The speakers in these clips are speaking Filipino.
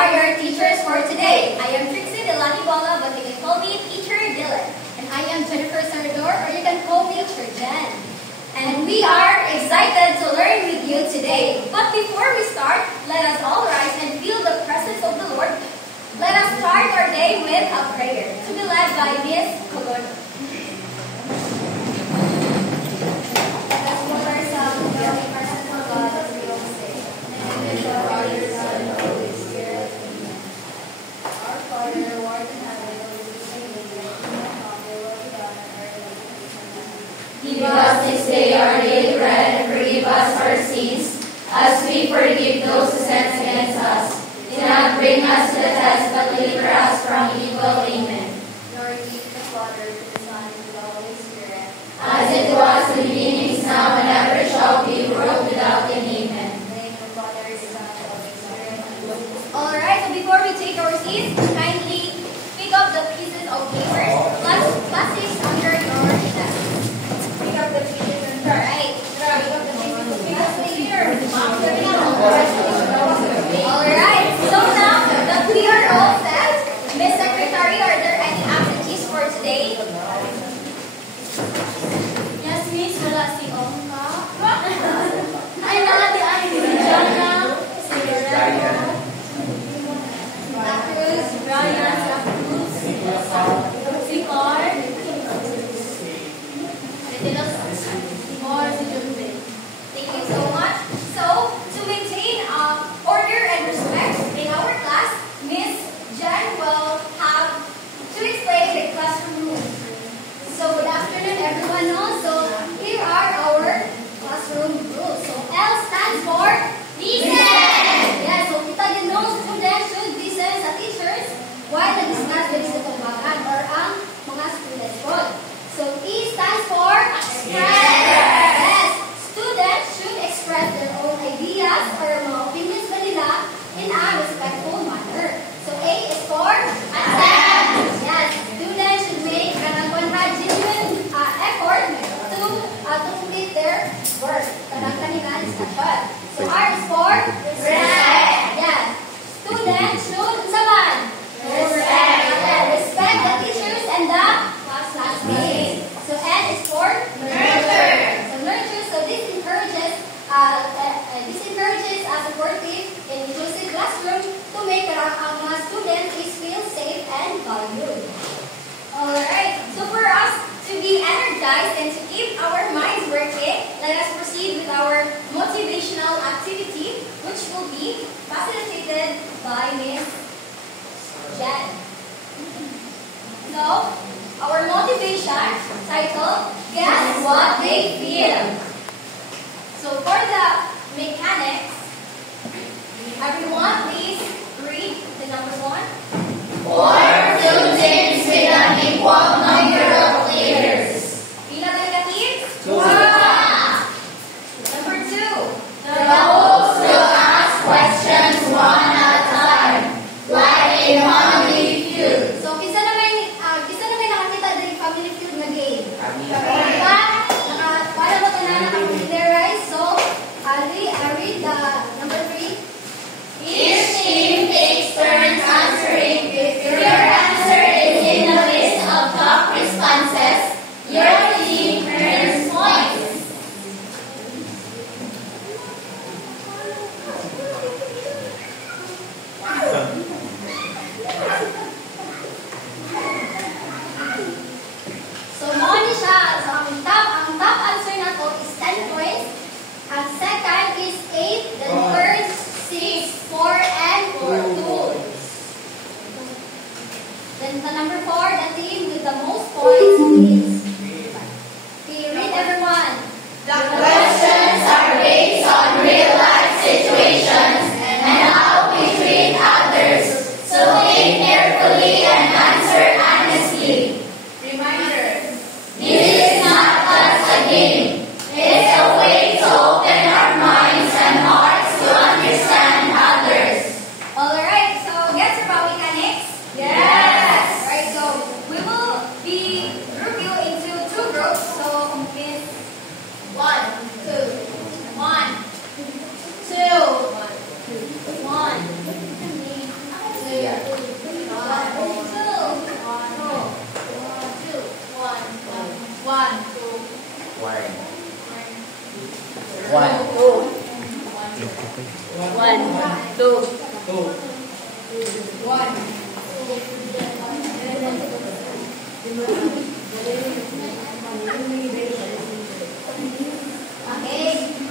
are your teachers for today. I am Trixie Delani Bola, but you can call me Teacher Dylan. And I am Jennifer Sarador, or you can call me Teacher Jen. And we are excited to learn with you today. But before we start, let us all rise and feel the presence of the Lord. Let us start our day with a prayer to be led by Miss Colono. Let us put ourselves in the presence of God as we all say. And with the Father, Son, and Holy Spirit. Amen. Our Father, who art in heaven, hallowed be thy name. Thy kingdom come, thy will be done on earth as it is in heaven. Give us this day our daily bread, and forgive us our sins, as we forgive those who sin against us. Do not bring us to the test, but deliver us from evil. Amen. Glory be to the Father, to the Son, and to the Holy Spirit. As it was in the beginning, is now, and ever shall be, world without end. Amen. In the name of the Father, the Son, and the Holy Spirit. Amen. Alright, so before we take our seats, kindly pick up the pieces of paper, plastics under your desk. Pick up the pieces under, right? Pick up the pieces of Alright, so now that we are all set, Miss Secretary, are there any activities for today? Yes, Miss, wala si Ongka. Ay, naladian si Jana, si Loreto, Cruz, Brian, si Car, si Mor, si Junpei. Thank you so much. So, to maintain order and respect in our class, Miss Jen will have to explain the classroom rules. So, good afternoon, everyone. So, here are our classroom rules. So, L stands for listen. Yes, so kita din know students should listen sa teachers while nag-discuss din sa tumbakan or ang mga students po. So, E stands for express. Yes, students should express their own ideas or mga opinions ba nila in a respectful manner. So, A is for attempt. Yes, students should make an genuine effort to complete their work. Kanang-kanina discussion. So, R is for respect. Yes, students should saman. Respect. Respect the teachers and the classmates. So, N is for nurture. So, nurture. So, this encourages a supportive and inclusive classroom to make ang mga students feel safe and valued. Alright, so for us to be energized and to keep our minds working, let us proceed with our motivational activity, which will be facilitated by Miss Jen. So, our motivation title, Guess What They Feel. So, for the mechanics, everyone please read the number 1. 4 two teams with an equal number of players. Pila ka negatives? 2. Number 2. The host will ask questions one at a time, like a family feud. So, kisa na may nakakita din family feud na game. Diba? Para mo ito na nakapag-familiarize. So, I'll read the number 3. Each team takes turns answering. If your answer is in the list of top responses, your team earns points. So, mo ni siya. So, ang top answer na to is 10 points. Ang second is 8. The One, two.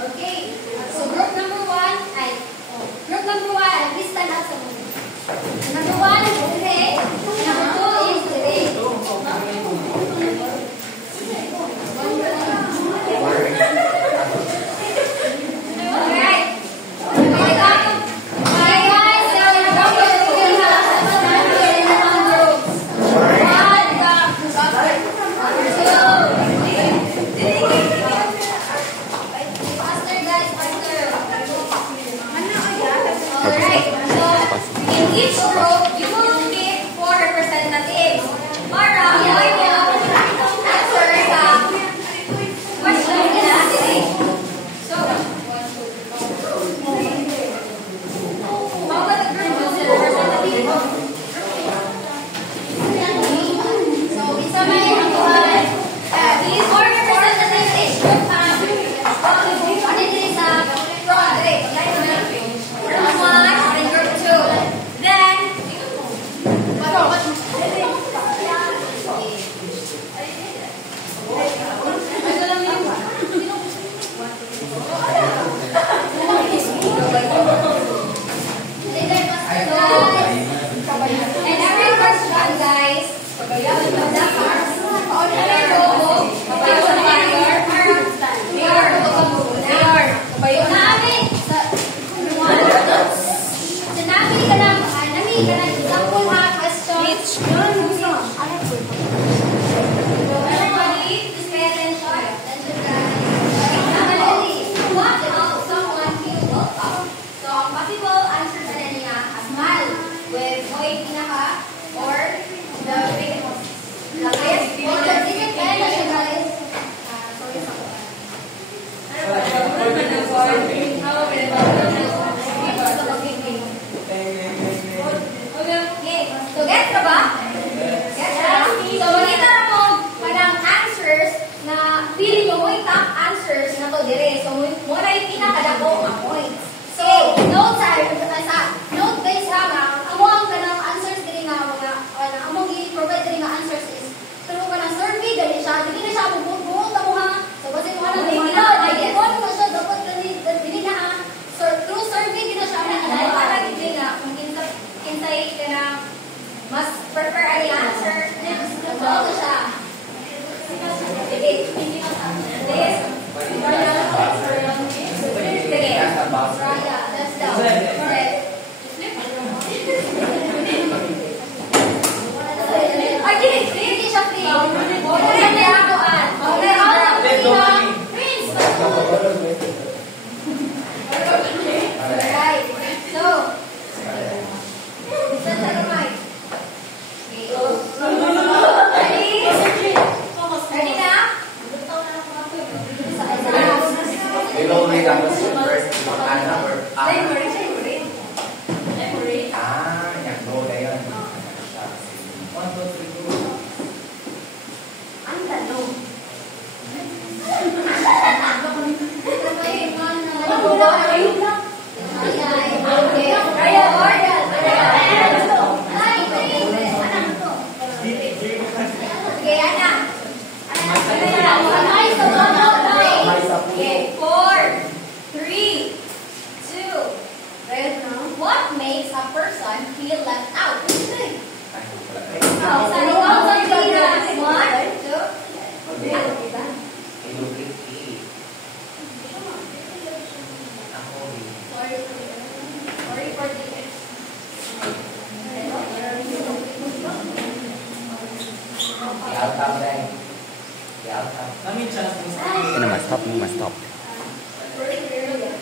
Okay. So group number one, please stand up sa muna. Number one is today. Number two is today. Alright. Okay, guys. So we're going to have standard in one group. Faster, guys, faster. Alright, so in each group, you will pick 4 representatives para may answer sa question nila today. So, how about the group of representatives? So, isa man yung mga these 4 representatives is group ano din sa front, right? Group 1 and group 2. Then, and every question, guys, everybody, just pay attention. What about someone feel welcome? So, ang possible answer sa niya, a smile with void pinaka or the big the best or the secret pen na siya guys. Sorry sa okay, so get ka ba? Get ka ba? So, manita na mo manang answers na feeling mo yung top answers na to dire. So, muna yung pinakadako ang points. So, note guys ha, among kanang answers diri nga mga among i-provide diri nga answers is through kanang survey dali siya, dili na siya bubuo ta mo ha. So, basta mo ana dili na ay kon mo siya dapat dili na ha. So, through survey dili siya na para dili na kung kinsay kana mas prefer ay answer. Dapat siya. Sige. This. That's down. I didn't finish siya, please. Okay, ako an. Okay, Prince. Right. So, listen to the mic. Ready na? Memory tapos first number. Memory. Yang go na yun. 1, 2, 3, go. Ang tanong. What makes a person feel left out?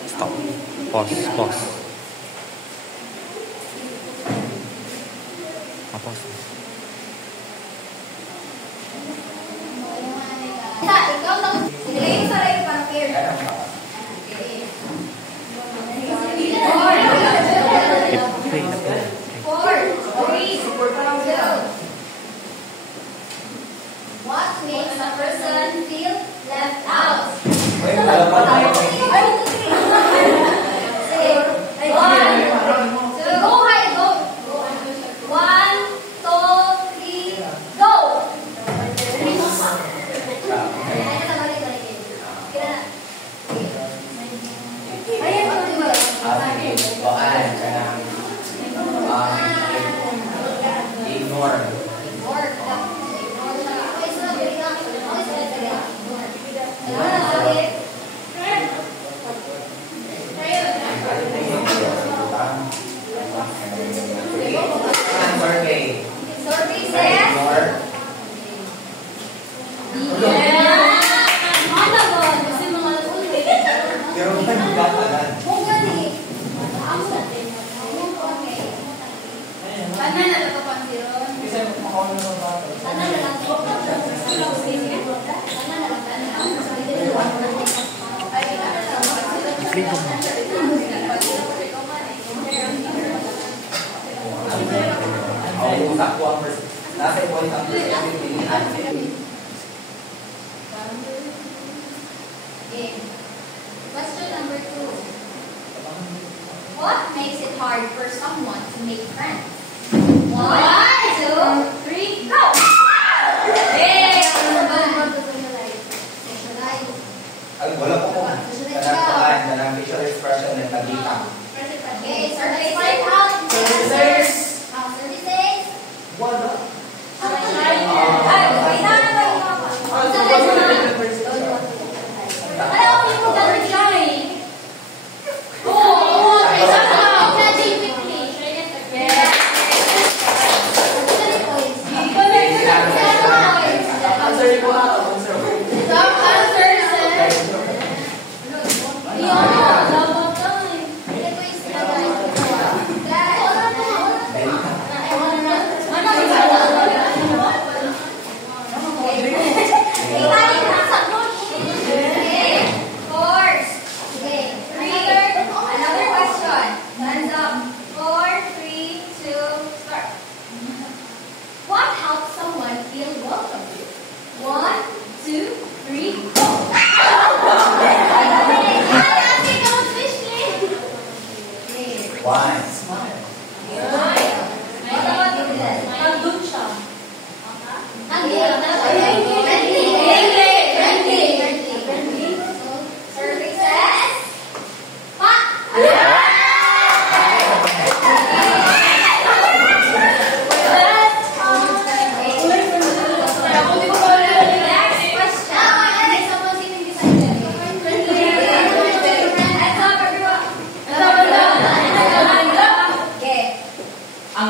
Stop. Pause. Pause. Ikaw lang. Sige, yung sarili para fair. Four, three, two. What makes a person feel left out? Baan, kanang ignore. Survey. Survey says, Ignore. Pero magkakalan. Usap ko ang nasa point ang pilihan. Question number 2. What makes it hard for someone to make friends? 1, 2, 3, go! Hey! Ay, wala po po. Kanang facial expression ng tagita. Okay, survey find out. Answers. Survey says, Wala. ay, wait na. Ano ang yung gagawin siya eh? Oo, isa na. What helps someone feel welcome? 1, 2, 3, go! One. Smile. Survey says, hot.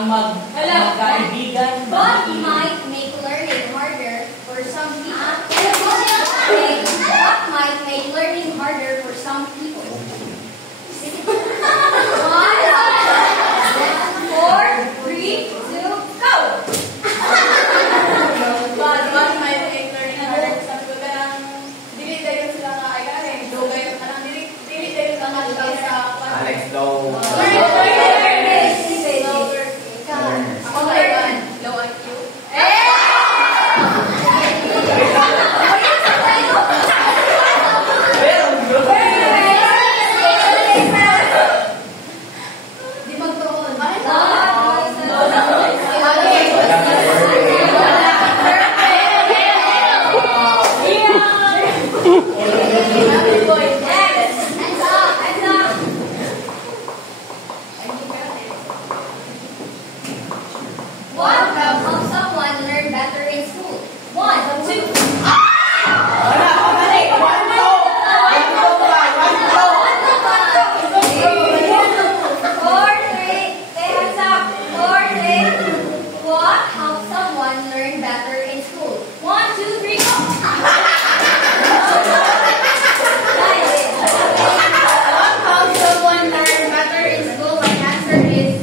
Magkaibigan. What might make learning harder for some people? What might make learning harder for some people? 1, 4, 3, 2, go! What might make learning harder sa mga kanang dili dayon sila ka ay kare dugay kanang dili dayon ka magkaw sa Alex Low. low IQ. Di magtuon. Hands up, hands up. What will help someone learn better in school? 1, 2. What helps someone learn better in school? 1, 2, 3, go! What helps someone learn better in school? My answer is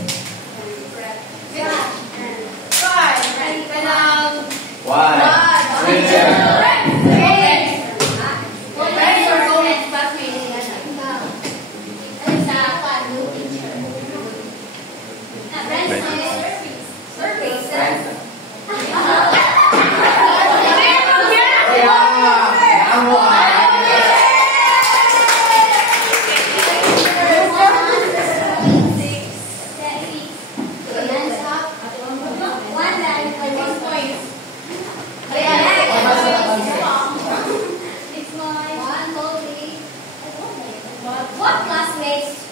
What classmates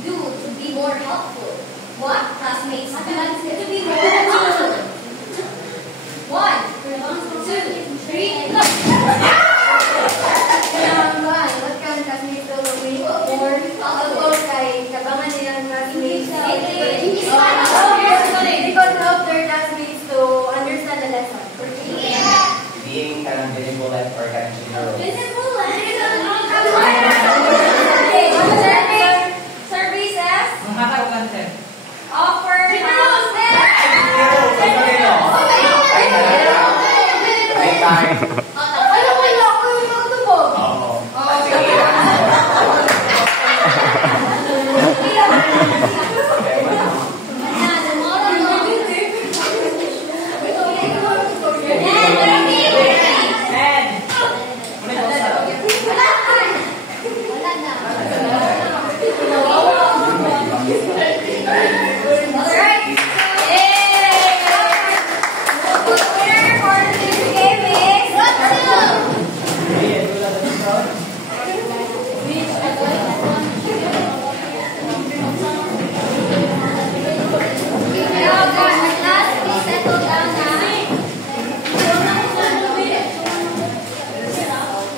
do to be more helpful? What, classmates, to be more helpful? 1, 2, 3, look! What can classmates do to be more helpful kay kabangan nilang classmates? Because help their classmates to understand the lesson. Being kanang benevolent or kanang generous. Survey says, Makakaugantin. offer May time. Wala ako yung magtubog. Oo.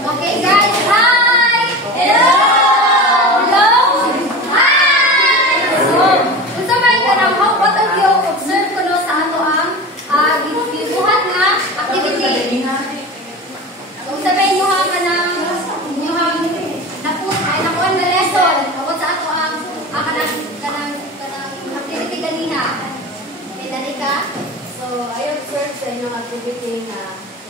Okay, guys, hi! Hello! Hello! Hi! So, unsa man kanang what of you observe kuno sa ato ang gibuhat nga activity. So, unsa man yung kanang nakuha na lesson about sa ato ang kanang activity ganiha. Okay, dali ka. So, I observed sa inyong activity na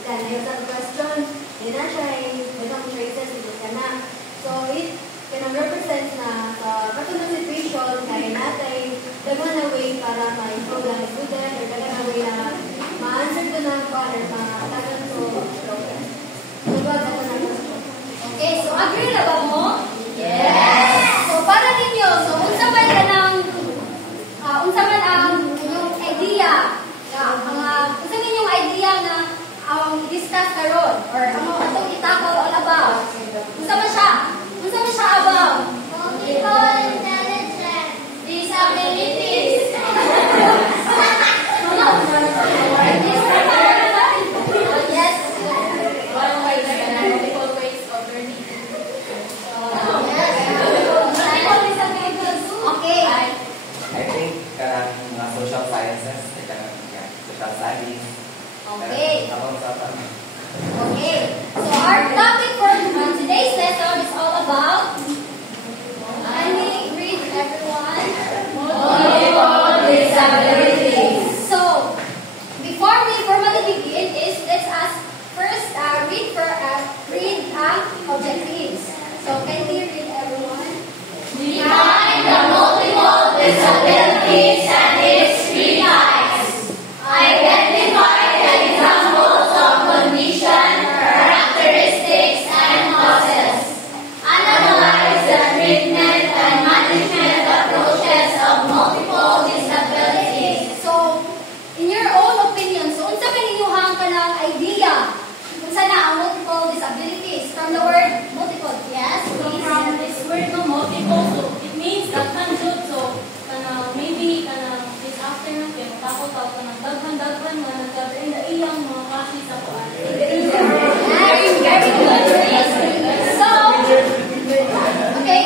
I have a question. Yan na siya ay itong traces ito ka na. So, it can represent na sa katulad situation kaya natin dagan na way para ma-improve ang student or dagan na way na ma-answer ko ng or ma-tagan to program. So, wag ako na Okay, so agree na ba mo? Yes! So para ninyo, so unsa man kanang unsa man ang inyong idea, unsa man inyong idea nga ang discuss karon or ang atong i-tackle all about. Unsa man siya? Unsa man siya about? Multiple intelligence. Disabilities. Yes. One way na multiple ways of learning. Okay. I think kanang mga social sciences, kanang social studies. Okay. About sa tanong. Okay. So our topic for today's lesson is all about. Let me read everyone. Multiple disabilities. So before we formally begin, let's ask first read objectives. So can we read everyone? Define the multiple disabilities and its three types. Identify the examples of condition, characteristics, and causes. Analyze the treatment and management approaches of multiple disabilities. So in your own opinion, so unsa man inyong kanang idea unsa na ang multiple disabilities from the word multiple? Yes, So please. from this word no multiple, so it means that kanjud, so maybe this afternoon kay makakutaw daghan nga nagdadaan na iyang mga kasi sa kuan. Very good. So, okay.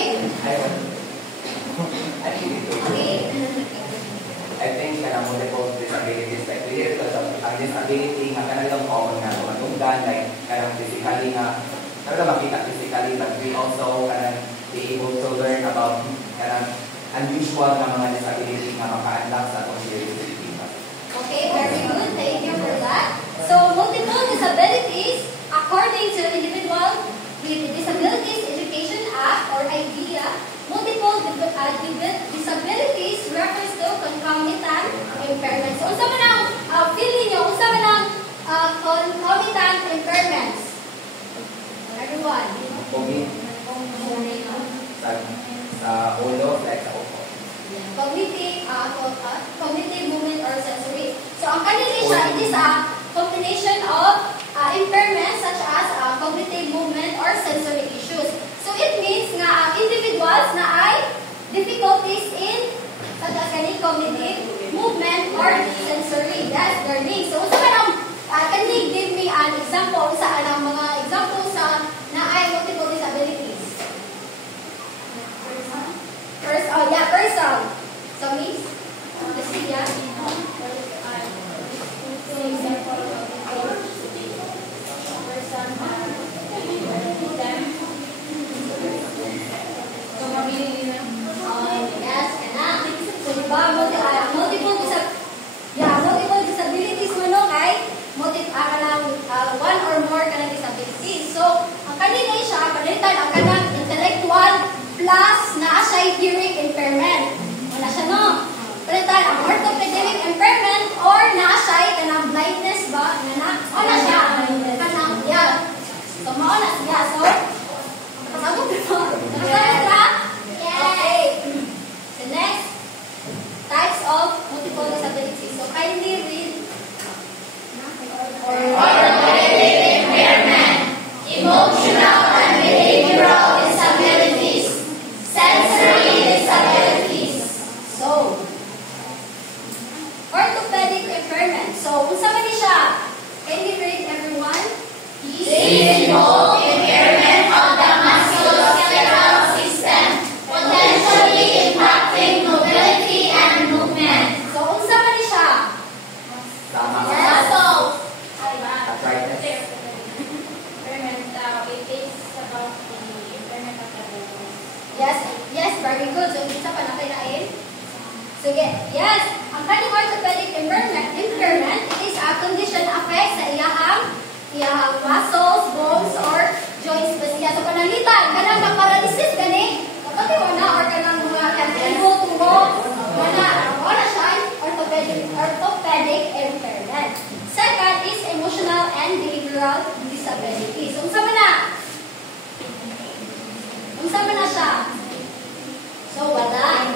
I think kanang multiple disabilities like we hear ang disability nga kanang common nga matunggan like kanang physically nga kanang makita physically but we also kanang be able to learn about kanang unusual na mga disability nga maka-unlock sa atong disability. Okay, very good. Thank you for that. So, multiple disabilities, according to Individual with Disabilities Education Act or IDEA, multiple disabilities refers to concomitant impairments. So, unsa man ang feeling niyo? Unsa man ang concomitant impairments? Everyone. Sa ulo, like sa upo. Cognitive, movement, or sensory. So, ang kanili siya, it is a combination of impairments such as cognitive, movement, or sensory issues. So, it means nga ang individuals na ay difficult cognitive, movement, or sensory. Yes, learning. So, unsa man can you give me an example sa mga examples sa na ay multiple disabilities? Person. So, Miss? Cecilia? Yes, anak. So, diba, multiple disabilities mo no, kay one or more kanang disabilities. So, ang kanina siya, palitan ang kanang intellectual plus na siya hearing impairment. Wala siya no. Palitan ang orthopedic impairment or na siya kanang blindness ba? Wala siya. Kanang, yeah. So, mauna siya. So, kasabot mo. Nakasalit ka? Okay. The next types of multiple disabilities. So, kindly read. Orthopedic impairment, emotional and behavioral disabilities, sensory disabilities. So, orthopedic impairment. So, unsa man ni siya? Can you read everyone? These involve impairment of the musculoskeletal system, potentially impacting mobility and movement. So, unsa man ni siya? Tama. Muscles. Arthritis. Yes, very good. So, isa pa na kinain? Sige, yes. Ang kaning orthopedic impairment is a condition affect sa iyahang muscles, bones, or joints ba siya. So, panalitan, kanang na-paralysis gani, kapag wala, or kanang mga kantigo, tumo, wala siya, orthopedic impairment. Second is emotional and behavioral disability. So, unsa man na? Unsa man na siya? So, wala.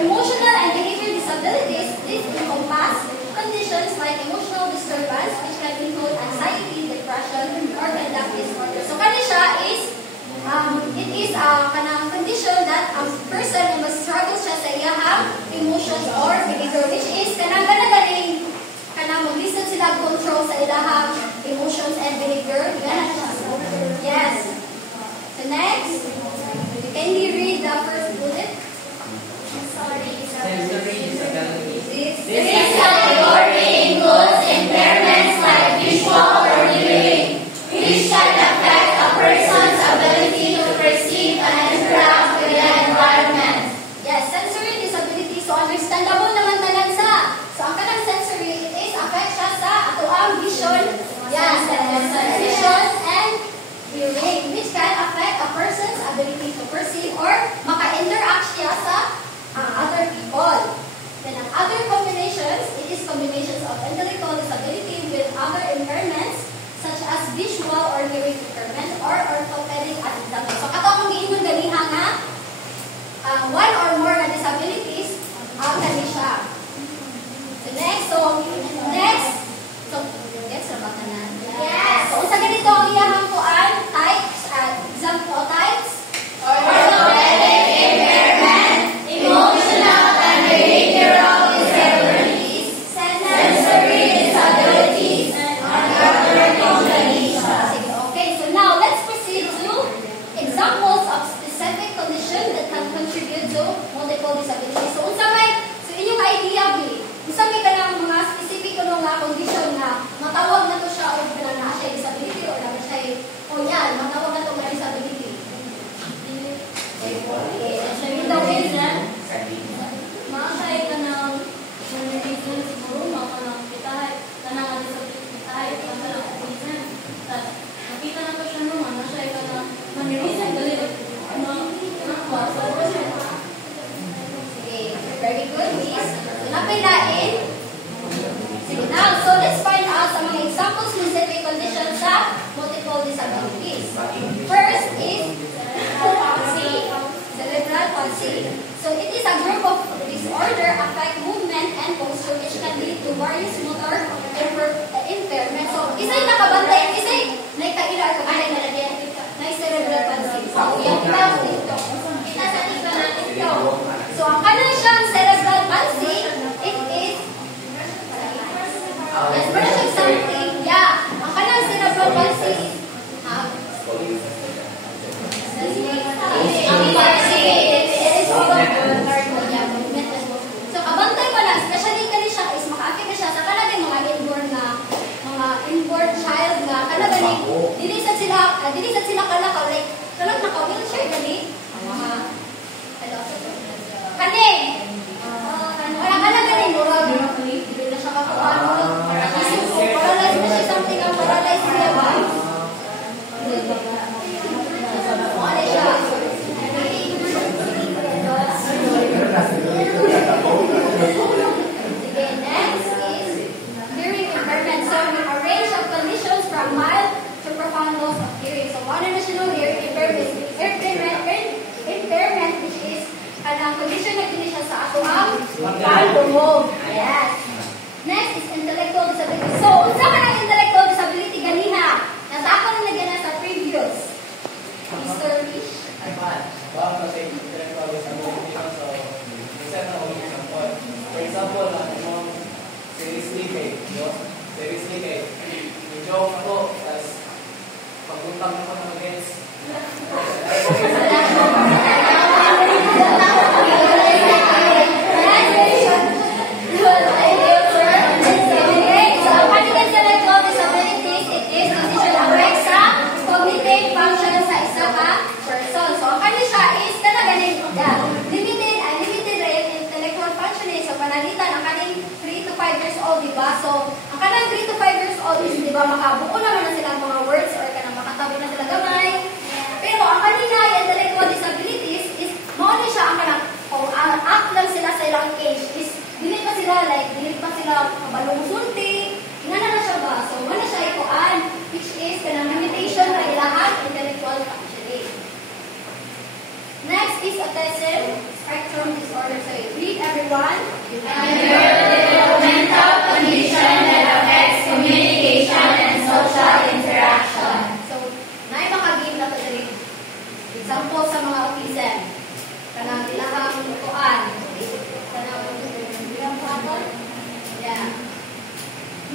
Emotional and behavioral disabilities, this encompass conditions like emotional disturbance, which can include anxiety, depression, or conduct disorder. So, kani siya is, it is a kanang condition that a person must struggle siya sa iyahang emotions or behavior, which is kanang galing mag-listen sila control sa ilahang emotions and behavior. Yes. So next, can you read the first bullet? Sensory disabilities. This category includes impairments like visual or hearing, which can affect a person's ability to perceive and interact with the environment. Yes, sensory disability. So understandable naman tanan sa. So ang kanang sensory, it is affect siya sa atoang vision. Yes, vision and hearing, which can affect a person's ability to perceive or maka-interact siya sa other people. Then ang other combinations, it is combinations of intellectual disability with other impairments such as visual or hearing impairment or orthopedic as example. So katong giingon ganiha nga one or more na disabilities kani siya. So next, yes, na ba tanan? Yes. So unsa ganito ang iyahang kuan types example types? Orthopedic impairment, emotional and behavioral disabilities, sensory disabilities, and other combinations. Sige, okay. So now let's proceed to examples of specific condition that can contribute to multiple disability. So unsa may inyong idea bi? Unsa may kanang mga specific kuno nga condition na matawag na to siya o na siya disability or na siya yan, matawag na to nga disability. Okay, so yun daw is Makakay ka ng reason siguro, makanang pitahay, kanang disability pitahay, kanang reason. Nakita na ko siya naman, na siya ka na reason galit. Okay, very good, miss. So napilain. Sige now, so let's find out sa mga example specific conditions sa multiple disabilities. First is cerebral palsy. So it is a group of disorder affect movement and posture which can lead to various motor impairment. So isa'y nakabantay, isa'y naikailar ka kaya nalagyan na cerebral palsy. So yung class dito. Kita sa tika natin ito. So ang kanan siyang cerebral palsy Yes, wala siya something. Yeah. Ang kanang cerebral palsy. So, kabantay pa na, especially kani siya is makaakit na siya sa kanang mga inborn child nga kanang gani dili sa sila kalakaw like kanang naka-wheelchair gani mga kani kanang gani murag dili na siya makakuha paralyzed na siya something ang paralyzed siya ba ano siya next is hearing impairment. So, a range of conditions from mild to profound loss of hearing. So, one additional hearing impairment, which is a condition na kini siya sa ato ang pagdungog. Yes. Next is intellectual disability. So, unsa man ang intellectual disability ganina? Natako na nagyan sa previous. Mr. Rich? For example, seriously kay, joke ako, tapos pagbuntang ako ng against. Diba? So, ang kanang 3 to 5 years old is, diba, makabuo naman na sila mga words or kanang makatabi na sila gamay. Pero ang kanina, intellectual disabilities is, mauna siya ang kanang, ang act lang sila sa ilang age is, dili pa sila kabalong sulti, ingana na siya ba? So, wala siya ikuan, which is, kanang limitation na ilahan, intellectual functioning. Next is autism spectrum disorder. So, read everyone. Developmental condition that affects communication and social interaction. So, naay makagim na to diri. Example sa mga autism. Kanang ilahang kuan. Kanang ilang kuan. Yeah.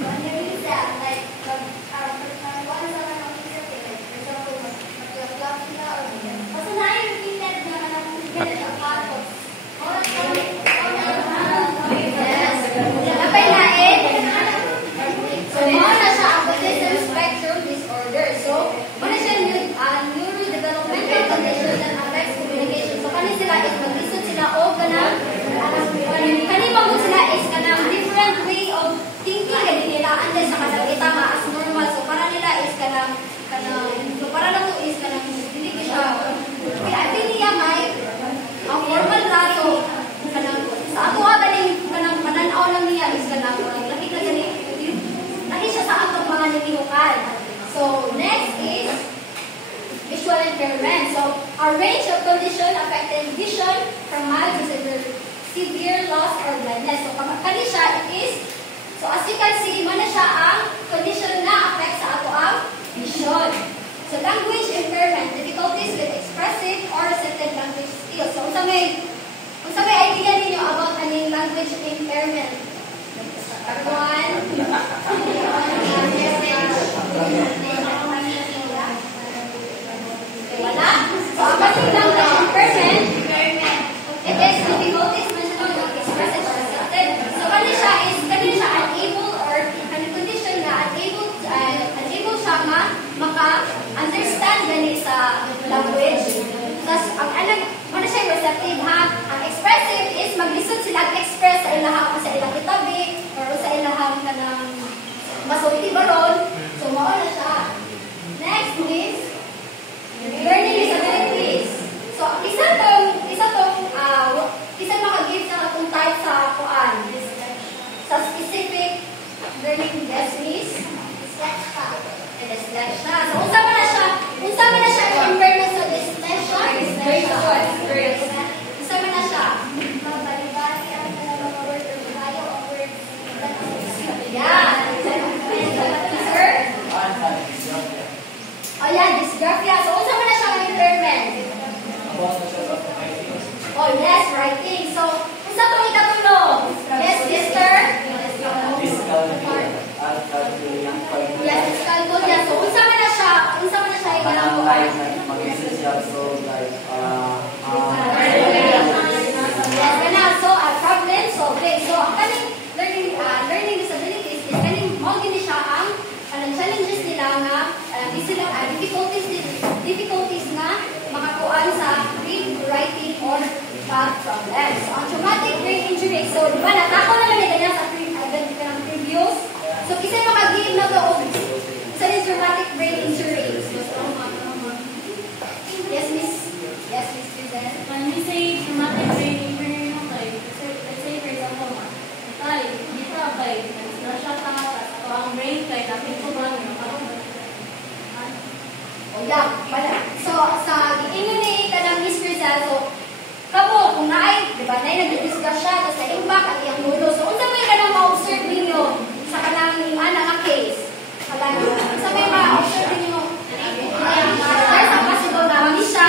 When there is that, like, one sa mga autism, like, for example, mag-clap sila or basta naay repeated na kanang repeated ang patos. Yes. Napay nain. So, mga na siya ang autism spectrum disorder. So, mga siya neurodevelopmental condition that affects communication. So, kani sila is mag-lisod sila o kanang kani magod sila is kanang different way of thinking kani nila unless sa kasagita nga as normal. So, para nila is kanang so, para lang is kanang hindi ko siya kaya niya may ang formal rato kanang sa ato ganing kanang pananaw lang niya is kanang laki ka gani laki siya sa atong mga nitinukan. So, next is visual impairment. So, a range of condition affecting vision from mild to severe loss or blindness. So, kani siya, it is, so as you can see, mana siya ang condition na affect sa ato ang vision. So, language impairment, difficulties with expressive or receptive language skills. So, unsa may idea ninyo about aning language impairment? Everyone? Wala? So, ang ating language impairment, it is difficulties mentioned with expressive or receptive. So, kani siya unable or kani condition na unable siya maka-understand gani sa language. Tapos, ang ano siya receptive ha? Ang expressive is maglisod sila express sa ilang kitabi or sa ilang kanang masulti baron. So, mao na siya. Next is learning disabilities. So, isa maka-give sa atong type sa kuan. Sa specific learning disabilities. Dyslexia. So, unsa man na siya impairment sa dyslexia? Unsa man na siya? Mabalibali ang mga word or kayo o word. Yeah. Sir? Oh yeah, dysgraphia. So, unsa man na siya ang impairment? Oh yes, writing. So, unsa tong ikatulo? Yes, sister? like mag-exist siya. So, like, Yes, now, so problem solving. So, ang kaning learning disabilities is kaning mo gini siya ang challenges nila nga difficulties na makakuan sa read, writing, or math problems. So, ang traumatic brain injury. So, di ba, natako naman yung ganyan sa previous. So, kisay makag-game na to sa traumatic brain injury. Yes, Miss Susan. When we say traumatic brain injury, let's say for example, dito kay nasya ta sa ang brain kay dapat ko ba O yeah, so sa giingon ni kanang Miss Rizal, so kamo kung naay, di ba, nag-discuss siya tapos na-impact at iyang dulo. So unsa may kanang ma-observe ninyo sa kanang nga case? Unsa may ma-observe ninyo? There's a possible na mami siya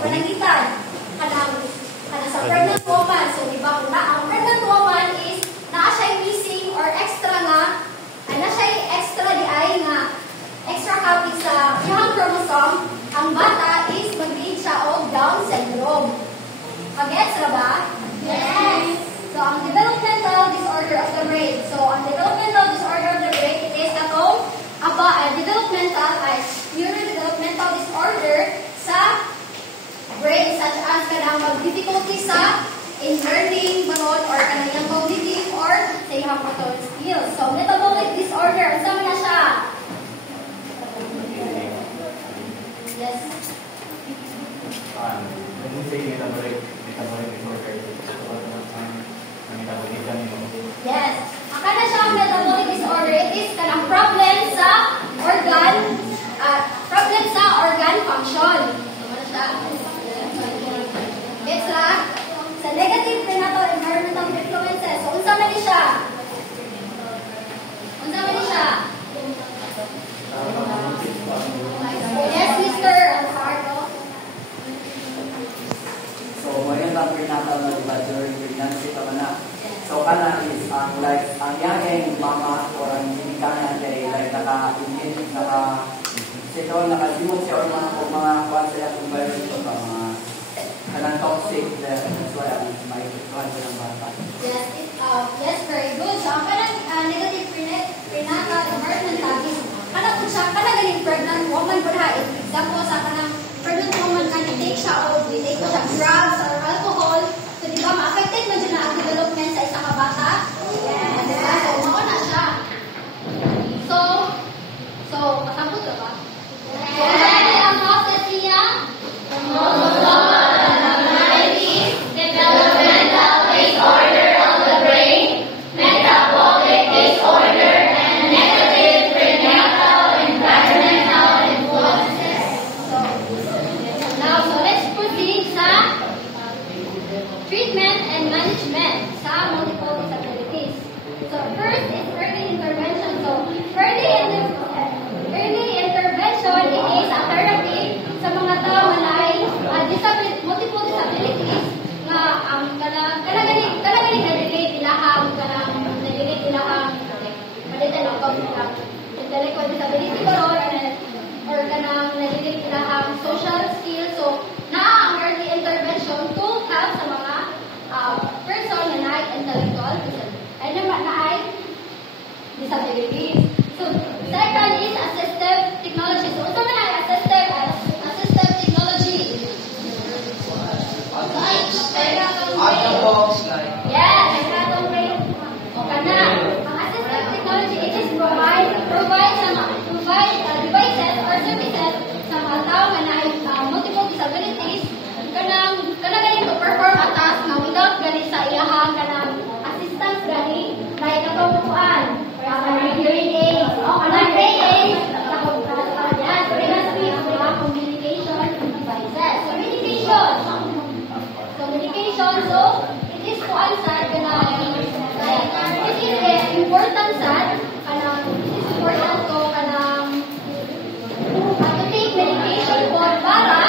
panangitan. Kanang sa pregnant woman. So, di ba, kung ang pregnant woman is naa siya missing or extra nga, na siya extra di ay nga extra copy sa iyang chromosome, ang bata is mag-lead siya o Down syndrome. Pag-gets na ba? Yes! So, ang developmental disorder of the brain. So, ang developmental disorder of the brain, it is katong neurodevelopmental disorder sa brain, such as kanang mag-difficulty in learning, manod, or kanang cognitive or sa iyang motor skills. So, metabolic disorder, ang sama na siya. Yes. When you say metabolic disorder, Yes. Ang kana siyang metabolic disorder, it is kanang problem sa organ function. It's sa negative prenatal environmental influences. So, unsa man ni siya? Yes, Mr. Alfardo. So, ngayon ang prenatal na diba during pregnancy pa na. So, kana is ang yaeng mama or ang hinikanan kay like naka-simot siya or mga kuwan sila kung virus o mga kanang toxic, that's why may kuwan siya ng bata. Yes, very good. So, ang kanang negative prenatal environmental is kanang kung siya, kanang galing pregnant woman po na, example sa kanang pregnant woman kanang take siya o take ko siya drugs or alcohol. So, di ba, ma-affected na dyan na ang development sa isang kabata? Yes. Diba? So, mauna siya. So, kasambot ka ba? Yes. Ang process niya? Developmental disorder of the brain, metabolic disorder, and negative prenatal environmental influences. So let's proceed sa treatment and management sa multiple disabilities. So first is early intervention. So early intervention, it is a therapy sa mga tao na ay multiple disabilities nga kanagaling na-relate ilahang palitan ang intellectual disability or kanang na-relate ilahang social skills. So naa ang early intervention to help sa mga person na na-intellectual disabilities. So second is assistive technology. So ito man ay assistive technology. Yes, nagkatong brain. O kana. Ang assistive technology, it is provide devices or services sa mga tao na multiple disabilities. Kanang galing to perform a task na without galing sa iyahang kanang assistance galing like katong hearing aids. Kanang hearing aids. Yes, communication devices. Communication. So it is to answer it is important to take medication for para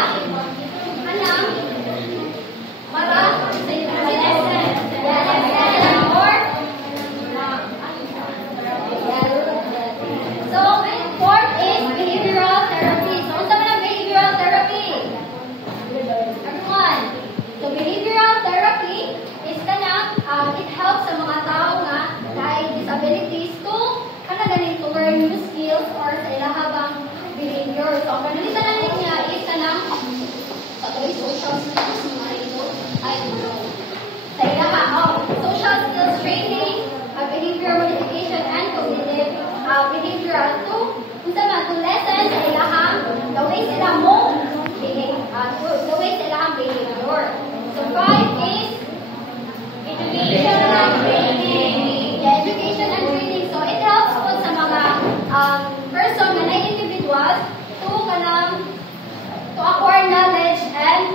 so fourth is behavioral therapy. So unsa man ang behavioral therapy? Everyone. So behavioral therapy is it helps sa mga tao nga may disabilities to to learn new skills or sa ilahabang behavior. So ang kanalitan natin niya is social skills sa ilaha social skills training, behavior modification and cognitive behavioral to lessen sa ilahang the way sila behavior. So 5 is education and training. Yeah, education and training. So it helps po sa mga person na individual to acquire knowledge and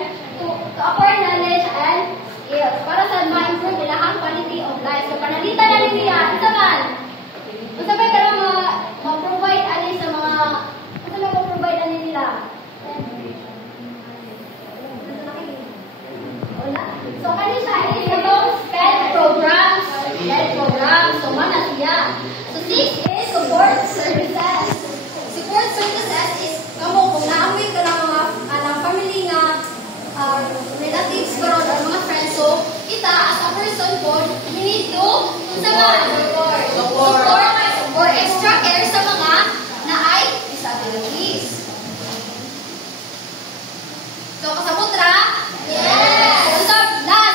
skills para sa ma-improve ilahang quality of life. So panalitan na niya unsa man ka ma-provide ani sa mga unsa na ma-provide ani nila. Six is support services. Support services is kamo kung naamoy ka ng mga family nga relatives karon or mga friends. So kita as a person po, you need to support or extra care sa mga na ay disabilities. So kasabot ra? Yes.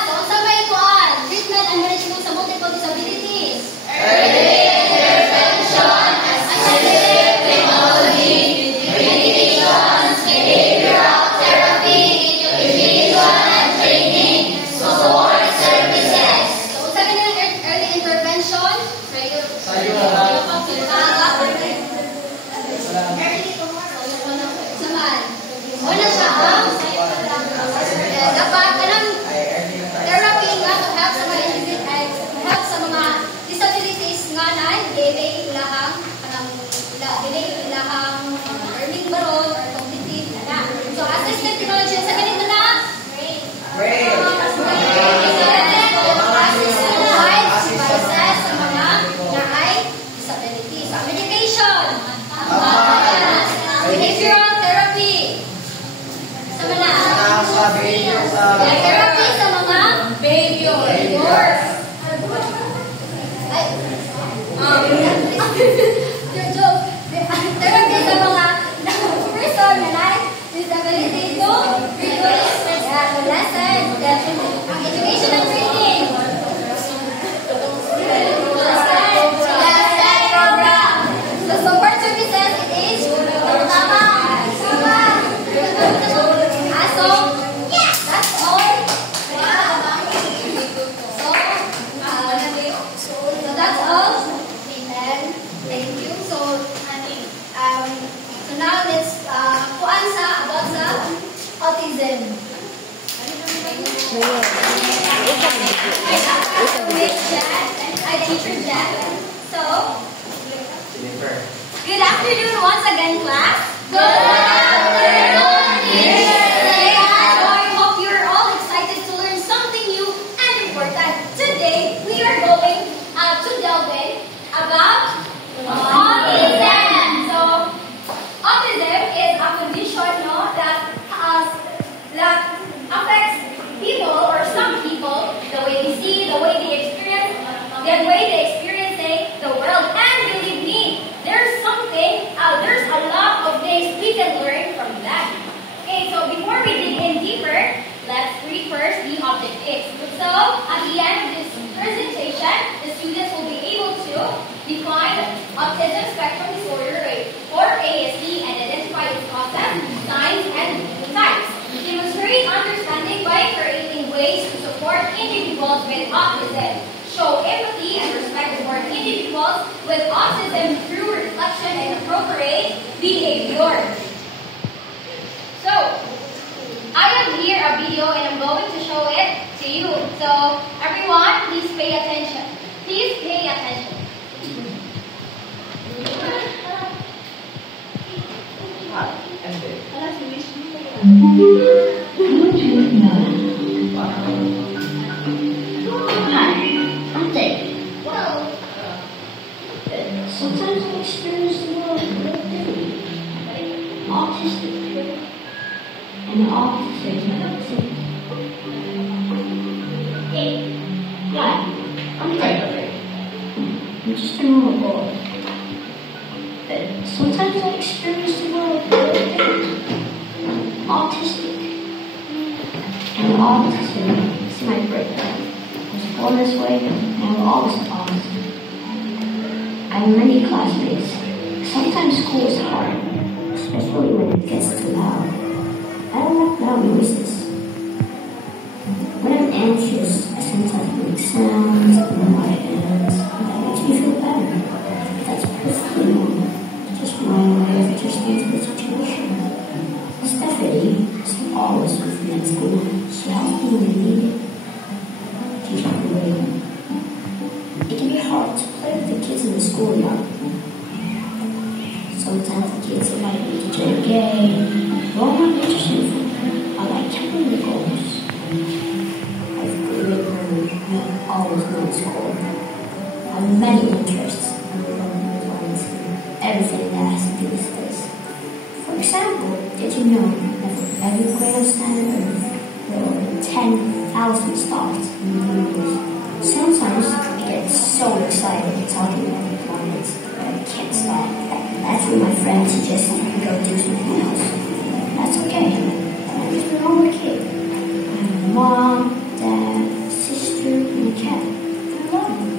Unsa may kuan? Treatment and management sa multiple disabilities. Early intervention, assistive technology, medications, behavioral therapy, individual and training, support services. So unsa may early intervention? Sayo. Saman. Una siya ang dapat kanang therapy nga to help sa mga help sa mga disabilities nga na dili ilahang learning baron or cognitive na. So assistive technology sa ganito na devices sa mga naay disabilities. Medication. Behavioral therapy. Sama na. Therapy sa mga behaviors. Joke. Therapy sa mga person na disability to reduce lesson. Ang education and training. Lesson program. So support services, it is tama. So, yeah, that's all. So that's all. And thank you. So now let's kuan sa about sa autism. I teacher Jack. So, good afternoon once again, class. Good afternoon, teacher. So I hope you're all excited to learn something new and important. Today, we are going to delve in about autism. So, autism is a condition that affects people or some people, the way they see, the way they experience, the world. And believe me, there's a lot of things we can learn from that. Okay, so before we dig in deeper, let's read first the objectives. So, at the end of this presentation, the students will be able to define autism spectrum disorder or ASD and identify its causes, signs, and types. Demonstrate understanding by creating ways to support individuals with autism. Show empathy and respect toward individuals with autism through reflection and appropriate behavior. So, I have here a video and I'm going to show it to you. So, everyone, please pay attention. Please pay attention. I'm Dave. Well, sometimes I experience the world a little differently. Autistic and autism. Hey, hi, I'm Dave. I'm just a normal boy. But sometimes I experience the world a little differently. Autistic and autism is my birthright. Born this way, and I will always be honest. I have many classmates. Sometimes school is hard, especially when it gets too loud. I don't like loud noises. When I'm anxious, I sometimes make sounds with my hands. That makes me feel better. That's perfectly normal. It's just my way of adjusting to the situation. Stephanie is always with me at school. She helps me when I need it. It can be hard to play with the kids in the schoolyard. Sometimes the kids invite me to join a game. Well, I'm not interested in I like counting the goals. I've always known school. I have many interests. you know that for every grain of sand on earth, there are 10,000 stars in the universe? Sometimes I get so excited talking about the planets that I can't stop. That's when my friend suggests I go do something else. That's okay. I'm just a normal kid. I have a mom, dad, sister, and a cat. I love them.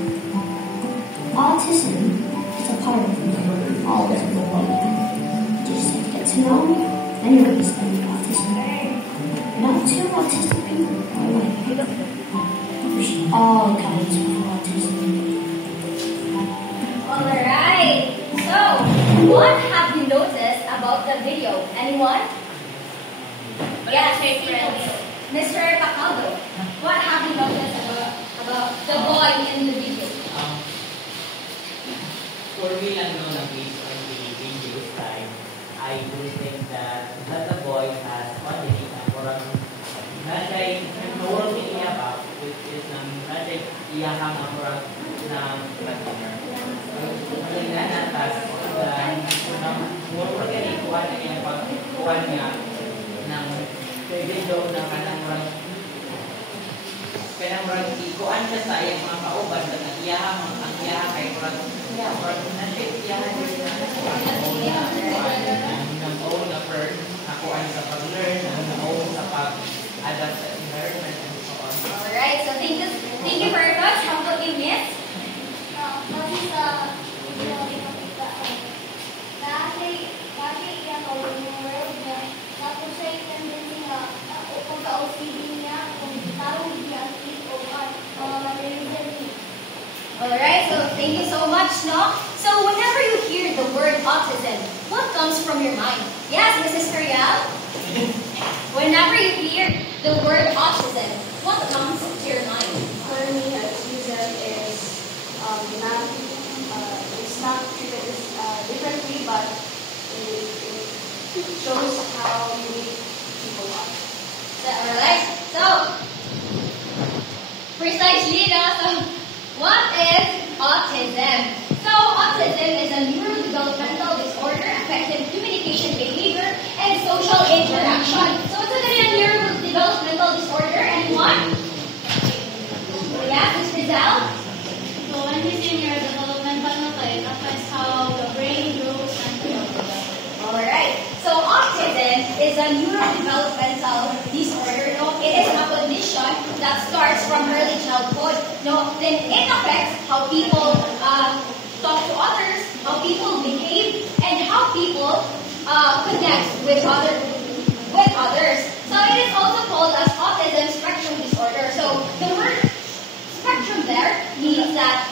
Autism is a part of me. All of the world. Just to get to know me. Anyways, I'm autism. Not two autistic people. By the way. There's all kinds of autism. Alright, so what have you noticed about the video? Anyone? Yes, Mr. Pacaldo, what have you noticed about the boy in the video? For me lang no, based on the video time, I do think that the boy has quality na kurang nanday nurong niya ba, which is nanday iyahang ang kurang ng partner. Ang natas na murong niya ikuhan niya pagkuhan niya ng video na kanang ikuan siya sa iyang mga kauban na iyahang ang iyahang kay kurang nanday iyahang nag-own na first nakuhan sa pag-learn, nag-own sa pag-adapt sa environment and so on. Alright, so thank you very much. How about you, Miss? Kasi sa video ipakita dati iya ko yung world na tapos siya yung tendency na pagka-OCD niya kung tarong diyan o mga materialism. Alright, so thank you so much, no? So whenever you hear the word autism, what comes from your mind? Yes, Mrs. Curiel? Whenever you hear the word autism, what comes to your mind? For me, autism is it's not treated differently, but it shows how unique people are. Alright, so precisely, no? So what is autism? So autism is a neurodevelopmental disorder affecting communication behavior and social interaction. So what's a neurodevelopmental disorder? Anyone? Yeah, Ms. Rizal? So when we say neurodevelopmental, it affects how the brain grows and develops. Alright, so autism is a neurodevelopmental disorder. No, it is a condition that starts from early childhood. No, then it affects how people talk to others, how people behave, and how people connect with others. So it is also called as autism spectrum disorder. So the word spectrum there means that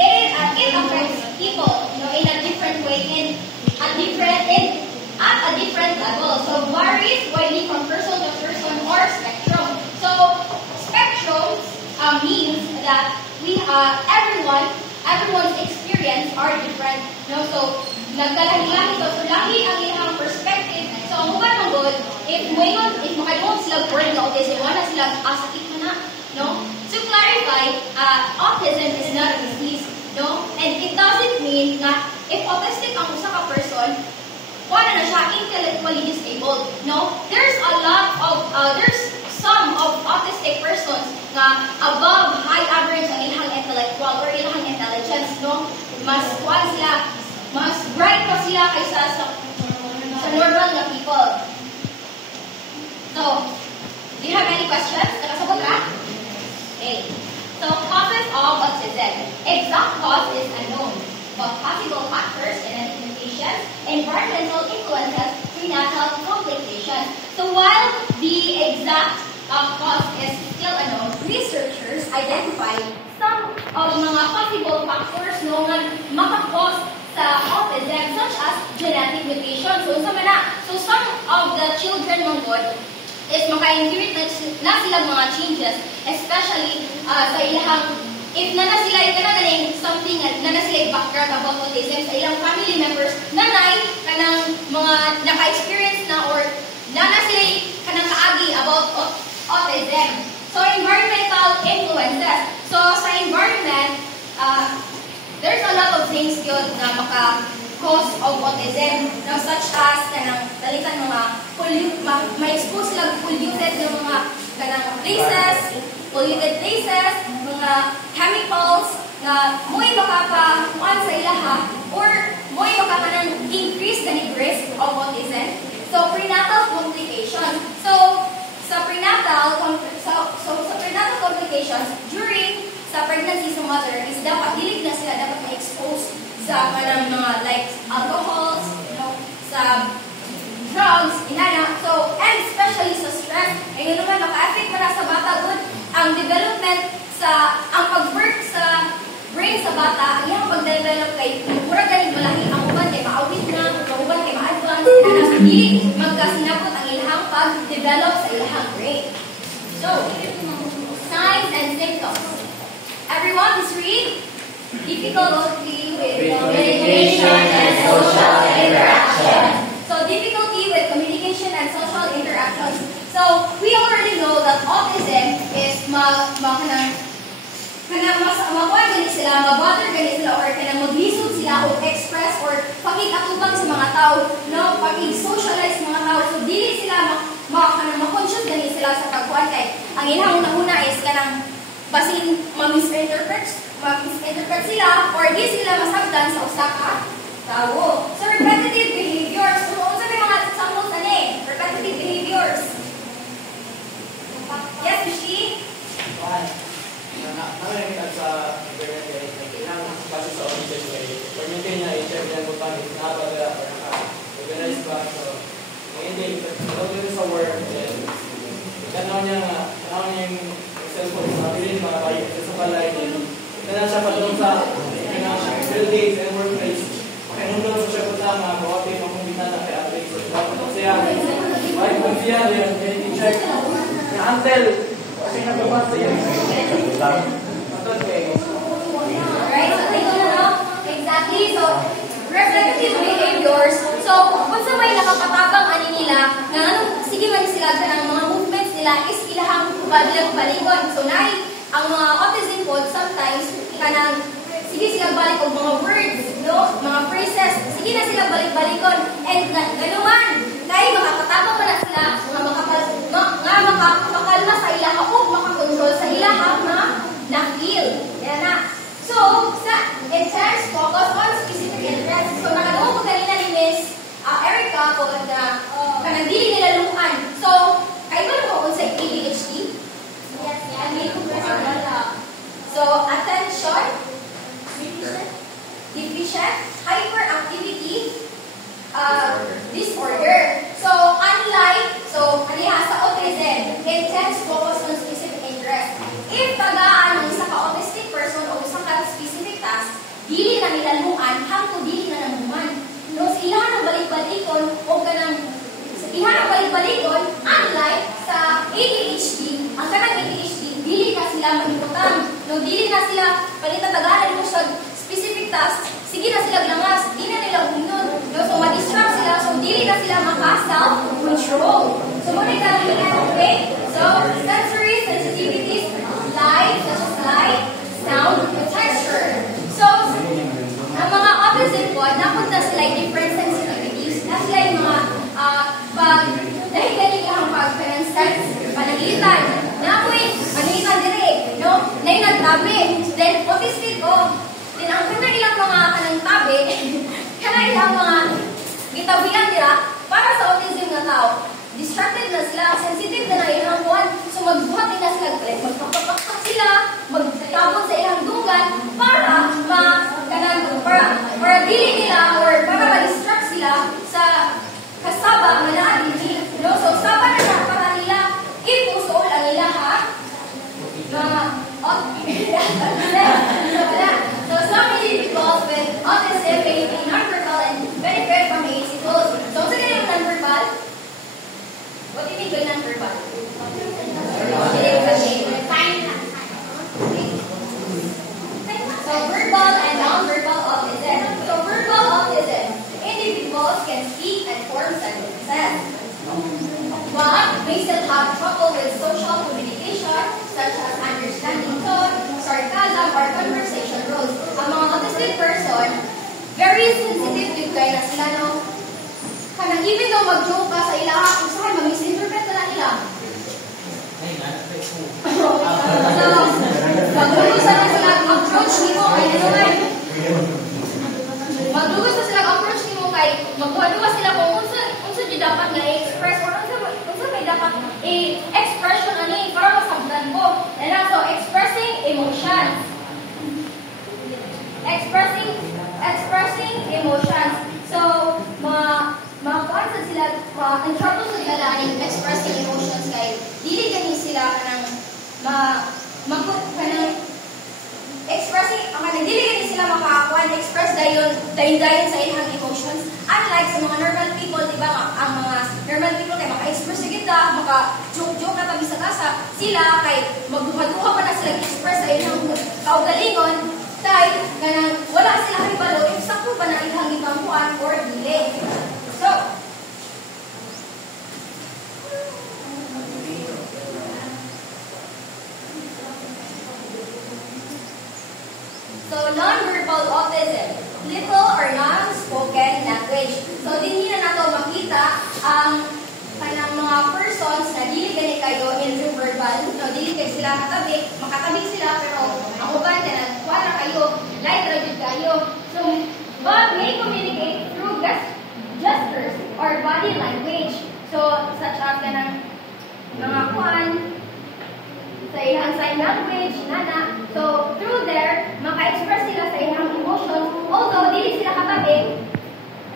it affects people, in a different way, at a different level. So varies widely from person to person or spectrum. So spectrum means that everyone's experience are different. So nagkalahi-lahi to. So lahi ang ilang perspective. So ang uban ng good, if makadungog sila word na autism, wala sila sakit na. No? To clarify, autism is not a disease. No? And it doesn't mean na if autistic ang usa ka person, wala na siya intellectually disabled. No? There's some of autistic persons na above high average ang ilang intellectual or ilang intelligence. No? Mas bright pa sila kaysa sa normal na people. So, do you have any questions? Nakasagot ka? Okay. So, causes of autism. Exact cause is unknown, but possible factors and limitations, environmental influences, prenatal complications. So, while the exact cause is still unknown, researchers identify some of mga possible factors nga makakause sa autism, such as genetic mutation. So, some of the children mongod is maka-inherit na silang mga changes, especially sa ilang, if nana sila background about autism sa ilang family members, nanay kanang mga naka-experience na or nana sila kanang kaagi about autism. So, environmental influences. So, sa environment, there's a lot of things yun na maka-cause cause of autism, no, such as kanang dalitan mga ma-expose sila polluted ng mga kanang places, mga chemicals na mo'y makapakuan sa ilaha or mo'y makakanang increase the risk of autism. So prenatal complications. So sa prenatal complications during sa pregnancy sa mother is dapat dili na sila dapat ma-expose sa kanang mga like alcohols, you know, sa drugs, inana. So, and especially sa stress, ay naman maka-affect para sa bata good ang development ang pag-work sa brain sa bata, ang iyang pag-develop kay mura galing malaki ang uban kay maawit na, ang uban kay ma-advance, inana sa dili magkasinabot ang ilahang pag-develop sa ilahang brain. So, signs and symptoms. Everyone, please read. Difficulty with communication and social interaction. So, difficulty with communication and social interactions. So, we already know that autism is makuha gani sila, mabother gani sila, or maglisod sila o express or pakikatubang sa mga tao, no? Pakig-socialize sa mga tao. So, dili sila ma-conscious gani sila sa pagkuhan kay ang ilang una is kanang basin ma-misinterpret sila or di sila masabdan sa usa ka tao. So, repetitive behaviors. So, unsa may mga samples ani? Repetitive behaviors. Yes, Mishi? Nakalimutan sa internet guys, nagkinang kasi sa autism guys. Pag yung kanya, i-check niya kung paano nakapagala or naka-organize ba. So, ngayon din, pag sa work, tanaw niya yung cellphone, mabilin mga bayo sa palay din. Tanaw siya patulong sa buildings and workplace. Pakinundong sa siya po sa mga kawapin, makumita sa kaya updates. Tapos siya, why kung siya rin, i-check na until kasi nagpapasa yan. Right, so take a look. Exactly. So, repetitive behaviors. So, kung sa may nakapatabang ani nila, na anong, sige man sila ng mga movements nila is ilahang balik-balikon. So, ang mga autism po, sometimes, kanang, sige sila balik og mga words, no? Mga phrases. Sige na sila balik-balikon. And ganuman, kaya makapatabang pa na sila, makakalma sa ilaha o makakontrol sa ilaha na na-feel. Yan na. So, sa intense focus on specific interests. So, nakalawa ko kanina ni Miss Erica po na kanandili nila luhan. So, ay ba mo kung sa ADHD? Yes, yeah. So, attention, deficient, hyperactivity, disorder. So, kaniha sa autism, intense focus on specific interest. If tagaan ng isa ka autistic person o isa ka specific task, dili na nilaluan, hangtod dili na namuman. No, sa ilang ng balik-balikon o kanang unlike sa ADHD, ang kanang ADHD, dili na sila manimutan. No, dili na sila palitatagaan mo sa specific task, sige na sila langas, di na nila unod. No, so ma-distract sila, so dili na sila maka-self-control. So muna kailangan, okay? So, sensory sensitivities, light, such as light, sound, and texture. So, ang mga autism po, napunta sila yung different sensitivities. Na sila yung mga dahil galing ang pag-sense, panangitan. Namoy, panangitan direct, no? Na yung nagtabi. Then, autistic, then ang kanya ilang mga kanang tabi, kanya ilang mga gitabilan nila para sa autism na tao. Distracted na sila, sensitive na ilang buwan. So, magbuhat din na sila, magpapakpak sila, magtabot sa ilang dugan para dili nila or para ma-distract sila sa kasaba na naadili. No? So, saba na para nila ipusol ang ilaha So, some individuals with autism may be non-verbal and benefit from AC tools. So, sa ganyan non-verbal, what do you mean by non-verbal? So, verbal and non-verbal autism. So, verbal autism, individuals can speak and form sentences, but may still have trouble with social communication, such as understanding tone, sarcasm, or conversation rules. Ang mga autistic person, very sensitive to kanang even though mag-joke ka sa ila, usahay ma-misinterpret na nila. Ay, nanapay ko. Magdugos na sila approach nimo kay magdugos na sila approach nimo kay magduwa sila kung unsa di dapat nga i-express or unsa may dapat i-expression ani para masabtan ko. And so expressing emotions. Expressing emotions. So makuan sa sila in trouble sa sila in expressing emotions kay dili gani sila kanang kanang expressing dili gani sila makakuan express dayon sa ilang emotions, unlike sa mga normal people, di ba? Ang mga normal people kay maka-express kita, maka-joke na kami sa kasa, sila kay magduha pa na sila express sa ilang kaugalingon kay kanang wala sila kay balo if sakto ba na ilang ipampuan or dili. So non-verbal autism, little or non-spoken language. So dinhi na nato makita ang kanang mga persons na dili gani kayo introverbal, no, dili kay sila makatabi sila pero ang uban kanang wala kayo, light ra jud kayo. So but may communicate through gestures or body language. So such as kanang mga kuan sa ilang sign language, nana. So, through there, maka-express sila sa ilang emotions, although dili sila katabi,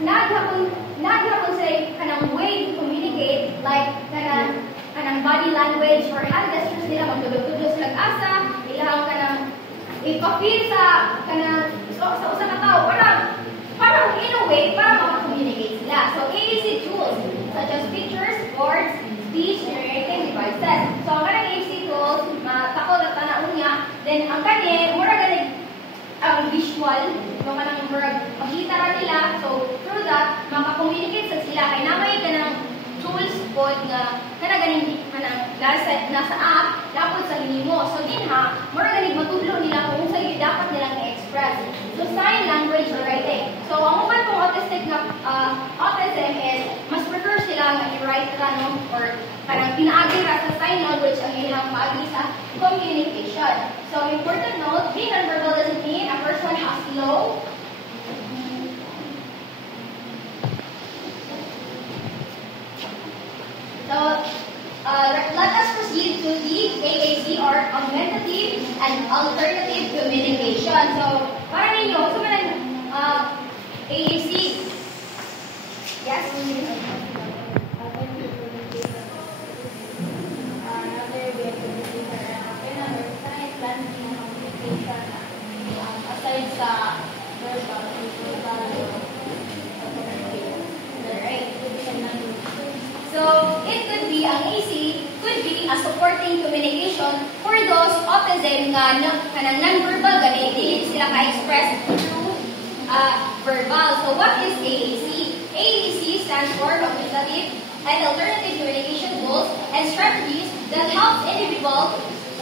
naghapon sila kanang way to communicate, like kanang body language or hand gestures nila, magtudog-tudog sila asa, ilang kanang ipapil sa kanang sa usa ka tao, parang in a way, para maka-communicate sila. So, AAC tools, such as pictures, boards, speech, generating devices. So, ang kanang AAC tools, matakot at tanaon niya, then ang kanya, mura ganig ang visual, yung kanang mura makita na nila. So, through that, makakommunicate sa sila. Kaya namay ka ng tools po nga ganing nasa app, dapat sa hinimo. So, din ha, mura ganig matudlo nila kung sa'yo dapat nilang i-express. So, sign language or writing. So, ang uman pong autistic na autism is, mas prefer sila nga i-write ra, no? Or parang pinaagi ra sa sign language ang ilang maagi sa communication. So, important note, being nonverbal doesn't mean a person has low So, let us proceed to the AAC or augmentative and alternative communication. So, para ninyo, so AAC. Yes? Aside sa verbal, So, it could be, ang AC could be a supporting communication for those autism nga kanang non-verbal, gani, dili sila ka-express through verbal. So, what is AAC? AAC stands for Augmentative and Alternative Communication Tools and Strategies that help individuals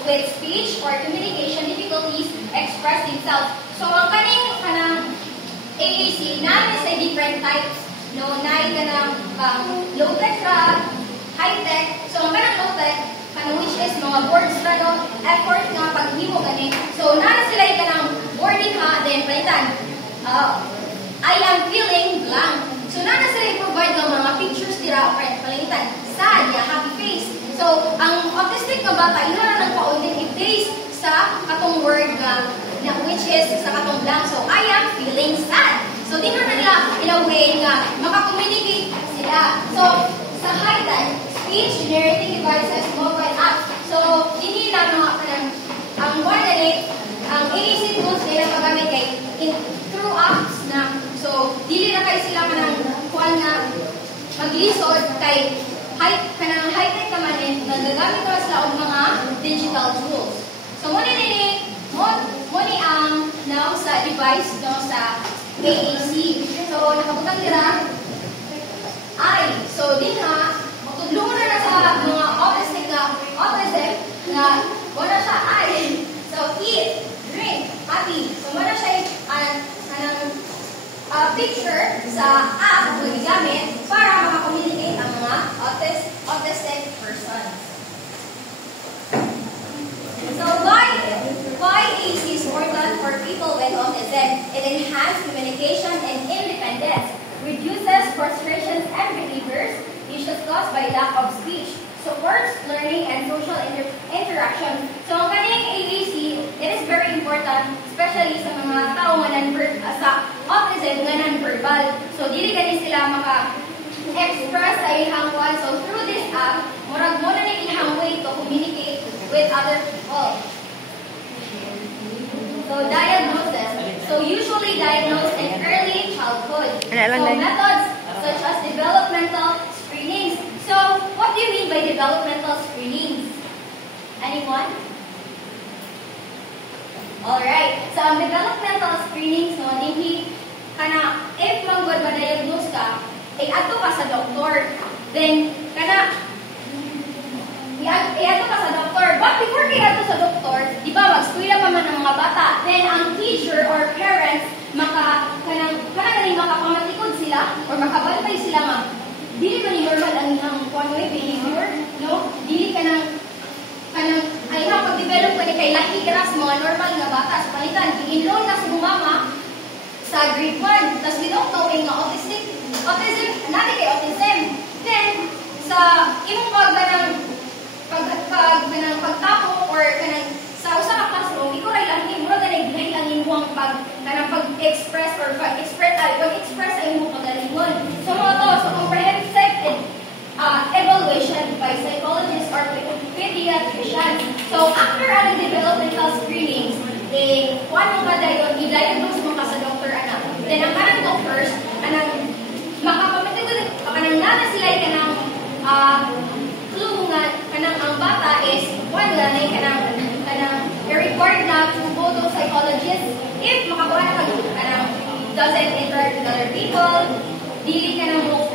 with speech or communication difficulties express themselves. So, ang kanang AAC, namin sa different types. No, naay ka ng low-tech ra, high-tech. So, ang kanang low-tech, which is mga boards na, no, effort nga paghimo gani. So, nana sila ka ng boarding ha, then palitan. I am feeling blank. So, nana sila provide ng mga pictures dira, palitan. Sad, yeah, happy face. So, ang autistic na bata, ina na nagpa-audit i-place sa katong word nga, which is sa katong blank. So, I am feeling sad. So, di na nila, in a way, nga makakommunicate sila. So, sa high-tech, speech generating devices, mobile apps. So, hindi na mga ang one day, ang AAC tools nila magamit kay through apps na. So, dili na kayo sila kanang kuan na maglisod kay high-tech naman nagagamit na sila og mga digital tools. So, muna ang now sa device, no, sa AAC. So, nakabutang nila So, din ha, magtudlungan na sa mga autistic na autism na wala siya So, eat, drink, happy. So, wala siya picture sa app na gigamit para makakommunicate ang mga autistic persons. So why AC is important for people with autism? It enhances communication and independence, reduces frustrations and behaviors issues caused by lack of speech, supports learning and social interaction. So ang kaning AAC, it is very important, especially sa mga tao nga sa autism nga non-verbal. So dili gani sila maka-express sa ilang kwan. So through this app, murag mo na ilang way to communicate with other people. So diagnosis. So usually diagnosed in early childhood. So methods such as developmental screenings. So what do you mean by developmental screenings? Anyone? Alright. So ang developmental screenings no, hindi kana if manggod ma-diagnose ka, ato ka sa doktor. Then kana iato ka sa doktor. But before kay ato sa doktor, di ba mag-eskwela pa man ang mga bata. Then ang teacher or parents kanang makapamatikod sila or makabantay sila nga dili man ni normal ang one way behavior, no? Dili kanang ay na pag-develop ka ni kay laki kiras mga normal nga bata sa palitan. Gi-enroll na si mama sa grade 1, tapos without knowing nga autism, natin kay autism. Then sa imong pagtapok or kanang sa usa ka classroom, ikaw ay lang mura ganay lang imong pag-express or pag-express sa imong pagalingon. So mga to, so comprehensive evaluation by psychologists or pediatricians. So after ang developmental screenings, kuan mo ka dayon i-diagnose mo ka sa doctor anak. Then ang kanang doctors makapamatigod kanang nana sila kanang clue nga kanang ang bata is one ganay kanang required na to go to psychologist if makakuha na kanang doesn't interact with other people, dili ka na mo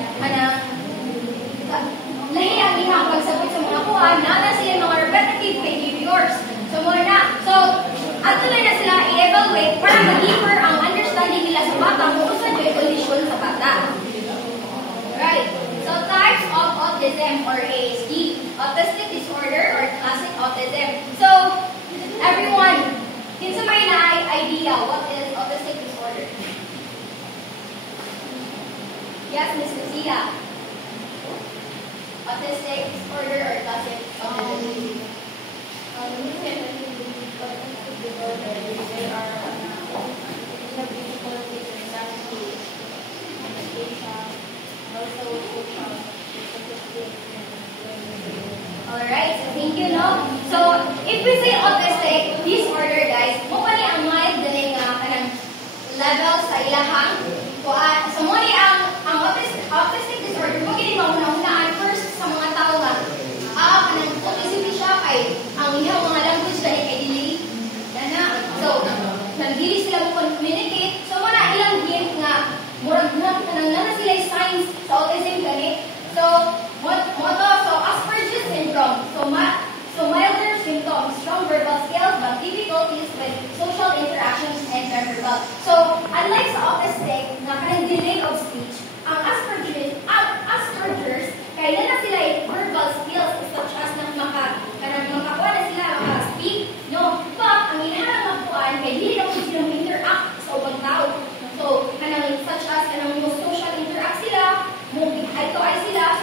lahi ang ihang pagsabot sa mga kuha, nana sila mga repetitive behaviors. So muna so ato na sila i-evaluate para ma-deeper ang understanding nila sa bata kung usa yung condition sa bata. Right. So types of autism or ASD, autistic disorder or classic autism. So everyone, kinsa may na idea what is autistic disorder? Yes, Ms. Lucia. Autistic disorder or classic autism? They are have difficulties in language, communication, also social. Alright, so thank you, no? So, if we say autistic disorder, guys, mo pa ni ang mild dili nga kanang level sa ilahang kuan. So, mo ni ang autistic disorder, mo gini mauna-unaan first sa mga tao nga. Kanang autism siya kay ang iyang mga language dali kay dili. So, nagdili sila mo communicate. So, mo na ilang hint nga murag na kanang sila signs sa autism gani. So, so Asperger's syndrome. So milder symptoms, strong verbal skills, but difficulties with social interactions and nonverbal. So unlike sa autistic na kanang delay of speech, ang Asperger's kaya na sila verbal skills such as nang makakuha na sila maka-speak, no? But ang inahanang makuhaan kaya hindi na po sila interact sa ubang tao. So kanang such as kanang mo social interact sila, mo eye-to-eye sila,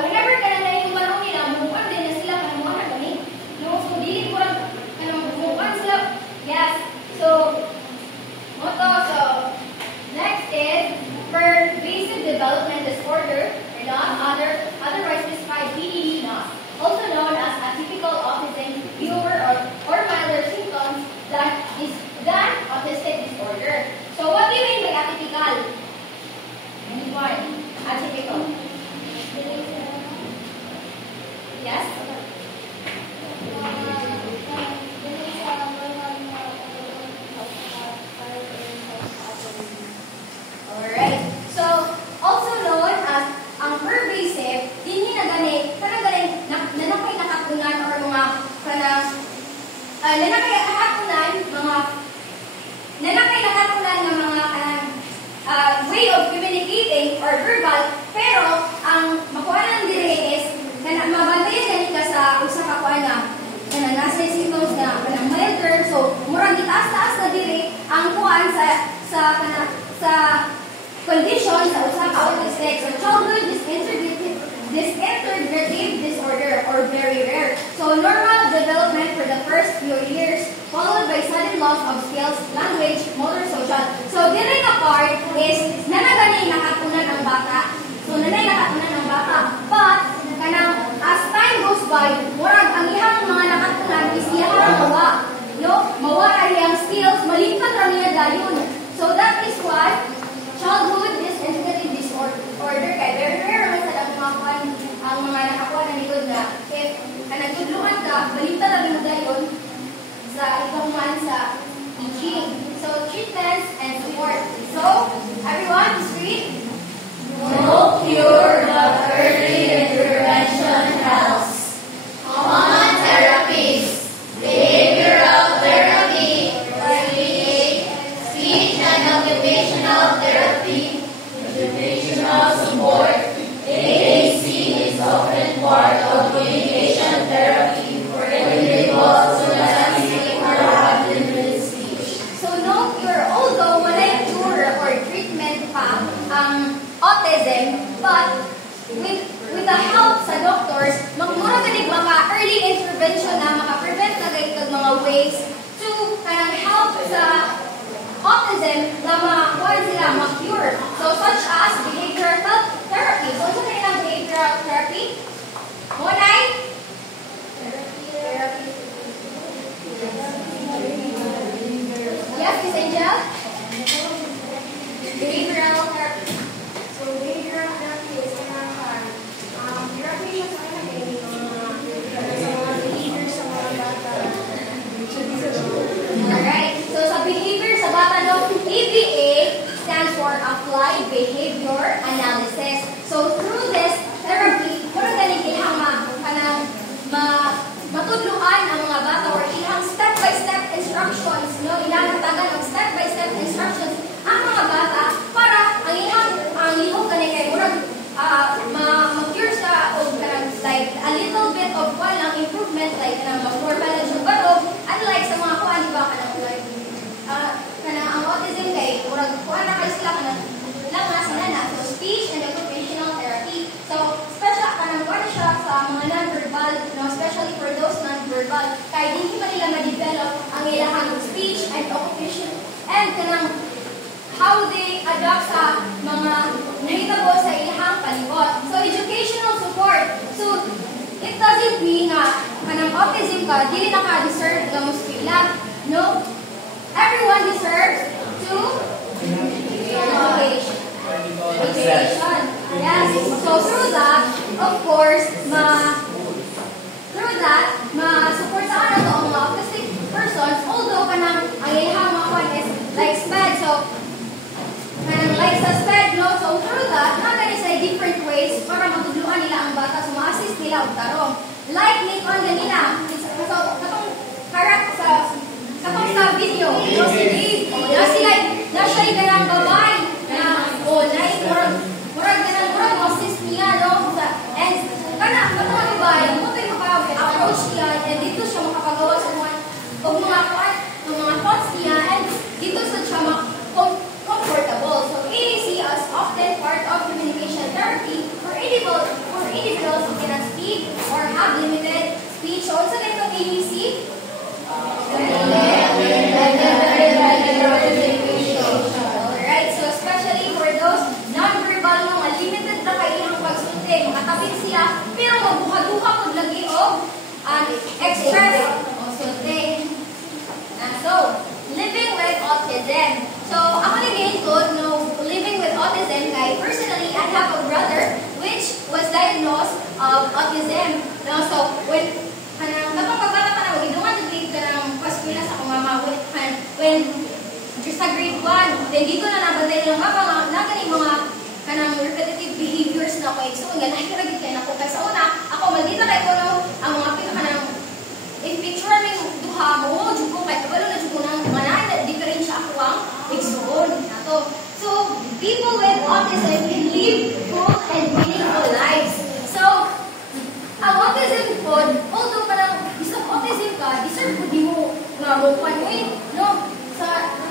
whenever ka na yung marong nila, mabukan din na sila kanamuha na kami. No? So, dili ko lang, mabukan sila. Yes. So, next is pervasive development disorder, or not, otherwise described PDD NOS, also known as atypical autism, fewer or milder symptoms than autistic disorder. So, what do you mean by atypical? Anyone? Atypical. Yes? Alright. So, also known as ang pervasive, hindi na gani, nanakay nakatunan or mga nanakay nakatunan ng mga taas-taas na diri ang kuan sa condition sa usa ka autistic. So childhood disintegrative disorder or very rare. So normal development for the first few years, followed by sudden loss of skills, language, motor, social. So diri nga part is nanagani nakatunan ang bata. So nanay nakatunan ang bata. But kanang as time goes by, murag ang ihang mga nakatunan is iyang mawa. No, mawa ra iyang skills, malipat ra niya dayon. So that is why childhood disintegrative disorder kay very rare lang sa daghan ang mga nakakuha na nilod na if kanagtudluan ka, baliktad na rin dayon sa ibang man sa teaching. So, treatments and support. So, everyone, is read. No cure, but early intervention helps. Common therapies, behavioral therapy, speech and occupational therapy, educational support. AAC is often part of communication therapy for individuals who necessitate or have limited speech. So, no cure, although walay cure or treatment pa ang autism, but with the help sa doctors, magmura ganig mga early intervention na makaprevent na ganig mga ways to kanang help sa autism na makuha sila ma-cure. So, such as behavioral therapy. So, ito na ang behavioral therapy. Monay? Yes, Miss Angel? Behavioral therapy. So, behavioral therapy is therapy siya sa mga behaviors sa mga bata. Alright. So, sa behavior sa bata, no, ABA stands for Applied Behavior Analysis. So, through this therapy, muna galing ilang matudluan ang mga bata or ilang step-by-step instructions, no, ilang tagal ng step-by-step instructions ang mga bata para ang lihok kanay kay murag ma-cure sa o kanang like a little bit of walang improvement like kanang more balance of barog at like sa mga kuan di ba kanang like kanang ang autism kay murag kuan na kay sila kanang lang na sila na so speech and occupational therapy. So special kanang kuan siya sa mga non-verbal, no, especially for those non-verbal kay hindi pa nila ma-develop ang ilang speech and occupation and kanang how they adapt sa mga nahitabo sa ilang palibot. So, educational support. So, it doesn't mean na kanang autism ka, dili na ka deserve na muskwila. No? Everyone deserves to education. Yes. So, through that, of course, ma-support sa ano to ang mga autistic persons, although kanang ang ilang mga kwan is like SPED. So, like sa SPED, no? So, through that, nagani sa different ways para matudluan nila ang bata, so ma-assist nila ang tarong. Like, on ganina, so, katong sa video, no, si Dave, na siya'y ganang babay, na, murag ganang assist niya, no? And, katong babay, mutay maka-approach niya, and dito siya makapagawa sa mga thoughts niya, and dito sa siya comfortable. So AAC is often part of communication therapy for individuals who cannot speak or have limited speech. So also like ng AAC, alright, so especially for those non-verbal mga limited na kailang pagsunti, makatapit sila, pero magbuha-duha po lagi o express o sunti. So, living with autism. So, ako nag-include, living with autism kay personally, I have a brother which was diagnosed of autism. No? So, when kapag pagbata ka na, magidungan na grade ka ng paskwila sa kumama, when sa grade 1, then dito na nabantay nilang nagaling mga kanang repetitive behaviors na ako. So, nga, nakikaragit kayo na ako. Kaya sa una, ako, magdita kayo ko ang mga pinaka if picture may duha mo, dyan ko, kahit kabalo na dyan ko ng mga na-differensya ako ang igsoon. So, people with autism can live full and meaningful lives. So, ang autism po, although parang isang autism ka, deserve ko di mo nga mo no?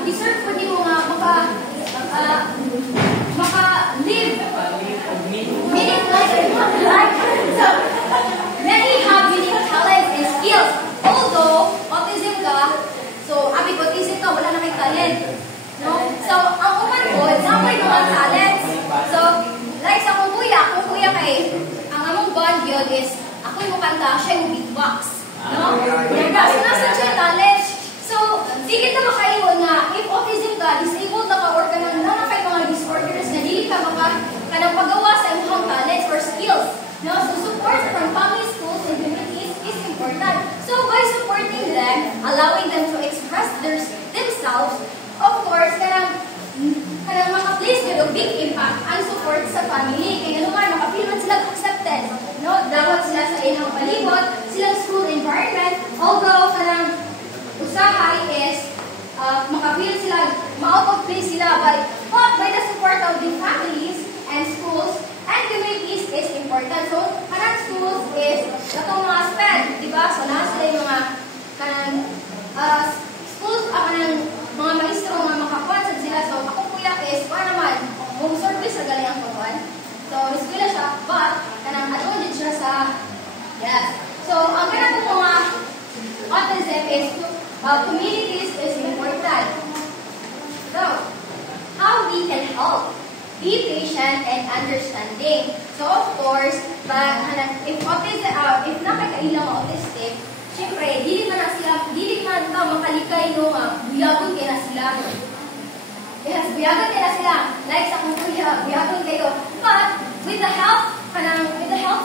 deserve po niyo nga maka-live meaningless life. So, many have unique talents and skills. Although, autism ka, so, abi ko, autism ka, wala na kay talent. No? So, ang uman po, example ng mga talents. So, like sa kung kuya kay, ang among bond yun is, ako yung kanta, siya yung beatbox. No? So, nasa siya talent. So, sige na makaiwan nga, if autism ka, disabled na ka, or kanang kay mga disorders na dili ka kanang pagawa sa imong talents or skills. No? So, support from family, schools, and communities is important. So, by supporting them, allowing them to express themselves, of course, kanang maka-place nyo yung big impact ang support sa family. Kaya naman, maka-feel man sila accepted. No? Dawat sila sa ilang palibot, silang school environment, although kanang usahay is maka-feel sila, ma-place sila by the support of the families and schools and communities is important. So, kanang schools is itong mga aspect, di ba? So, nasa sila yung mga kanang schools, kanang mga maestro, mga makakuan sila. So, ako kuya is, para naman, mong service sa galing ang kukuan. So, eskwela siya, but, kanang adulted siya sa, yes. So, ang kanang mga autism is, communities is important. So, how we can help? Be patient and understanding. So, of course, if nakakailang autistic, siyempre, dili man ka makalikay no buyagon kaya na sila. Yes, buyagon kaya na sila. Like sa kung kuya, buyagon kayo. But, with the help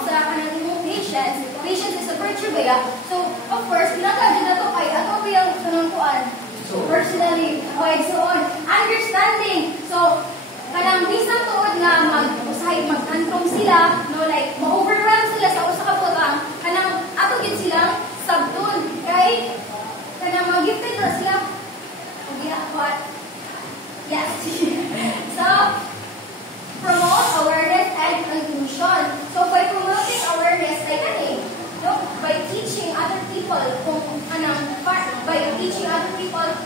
sa kanang imong patience is a virtue ba. So, of course, pinatagin na to kay ato ba yung kanang kuan. So, personally, so on. Understanding. So, kanang bisan tuod nga mag-tantrum sila, no, like, ma-overwhelm sila sa usa ka butang, kanang ato gid silang sabton kay kanang mag-gifted na sila. What? Yes. So, promote awareness and inclusion. So, by promoting awareness, like no, by teaching other people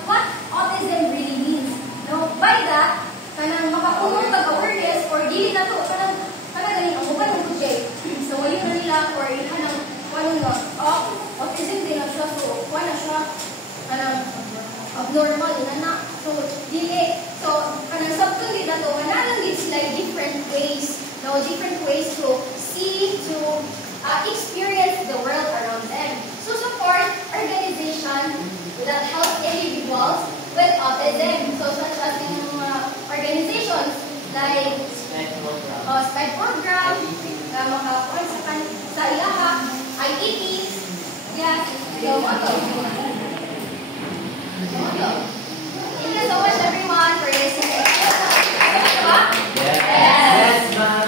what autism really means. No, by that, kanang makapuno awareness or dili na to kanang galing ang uban ng kujay. So, wali na nila or kanang autism din na siya. So, wala siya kanang abnormal na. So, dili. So, kanang sabtong din na to, manalang din sila different ways to see, to experience the world around them. So, support organization that help individuals with autism. So, such as yung mga organizations like SPED program, makakuha sa ilaha, IEPs, yes, yung moto. Thank you so much everyone for listening. Yes, ma'am.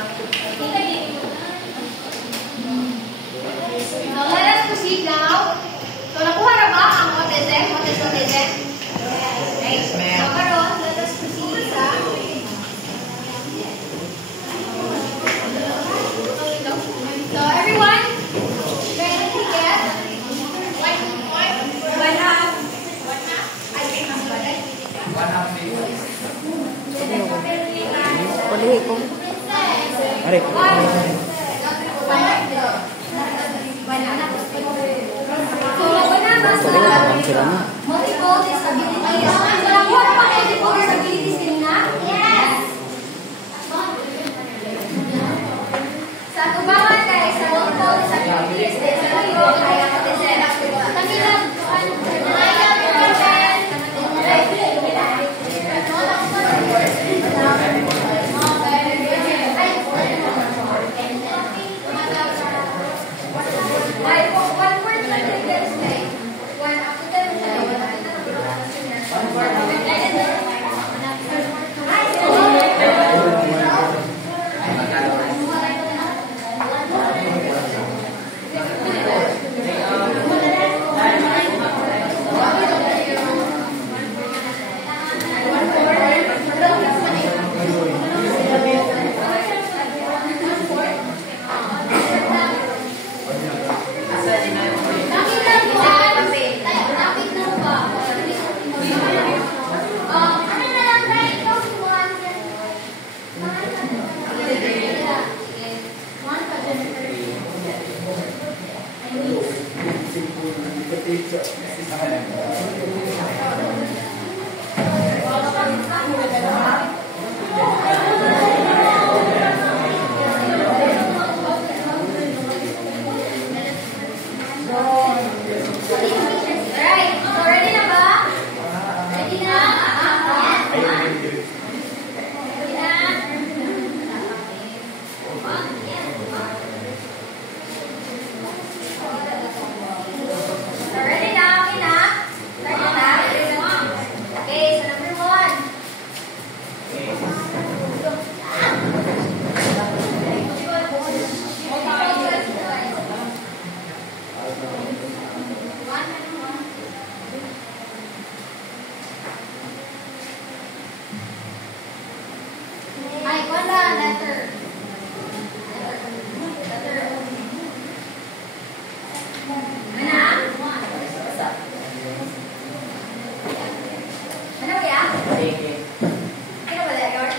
So let us proceed now. So nakuha na ba ang autism? What is autism? Right. So karon, let us proceed sa So everyone, ready to get one half. I can have one half. Multiple disabilities. So, nakuha na ba multiple disabilities kanina? Yes! Sa tubangan kay sa multiple disabilities, sa kayo kay autism. Kanina, Ay, wala, letter. Ana? Ano ba yan? Sige. Sino ba yan, George?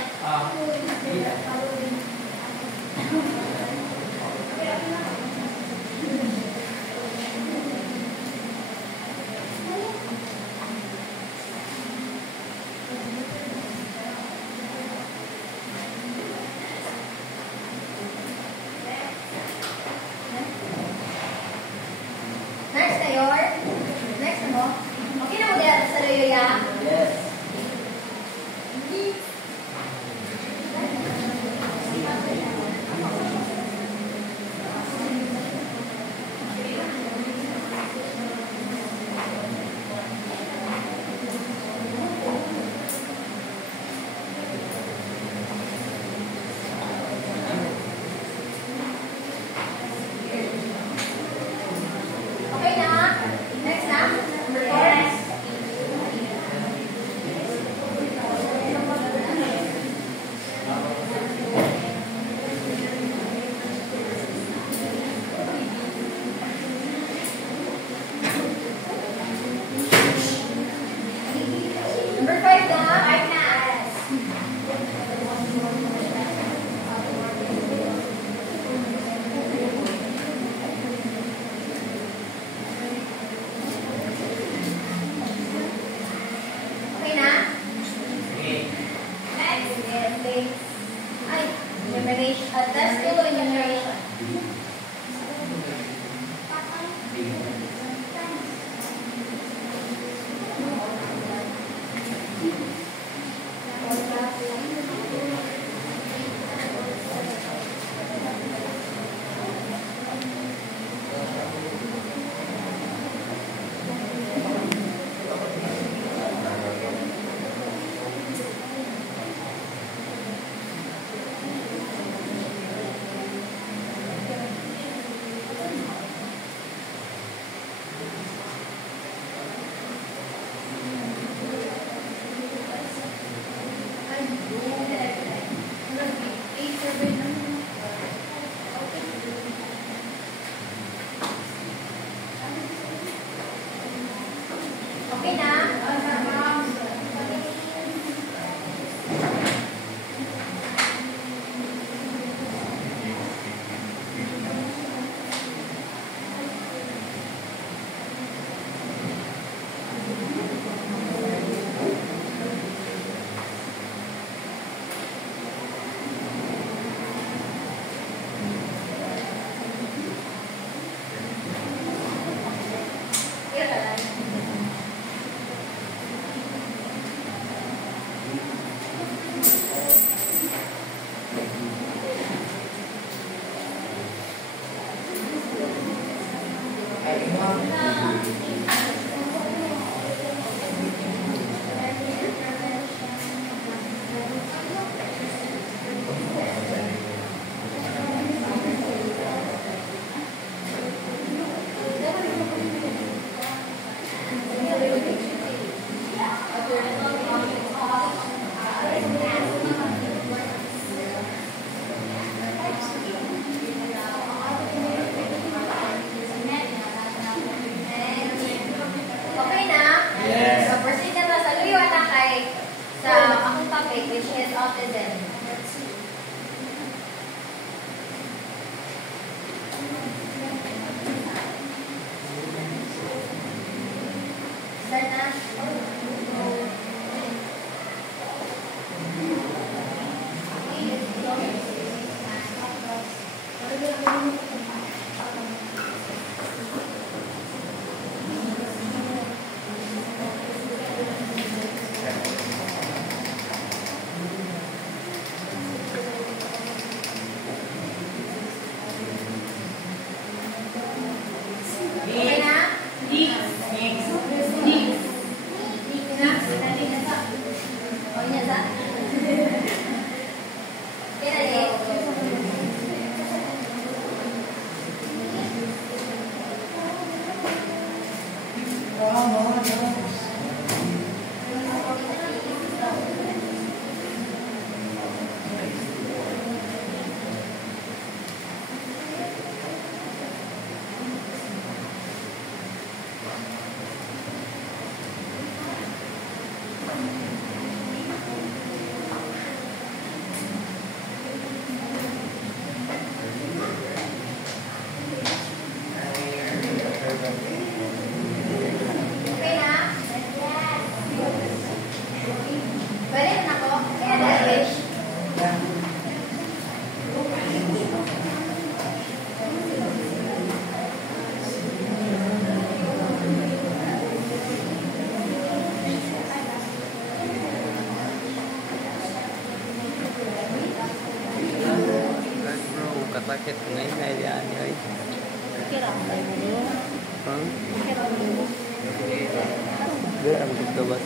Next na, George. Next na mo. Okay na mo dyan sa Loyoya? Yes. Okay na? Next na? Number 4? Number 5 na? 5 na. Okay na? Okay. Next is base. Ay, enumeration. Let's do enumeration. Bakit ngayon na yan? Kira. Huh? Kira. Hindi, ang gusto ba?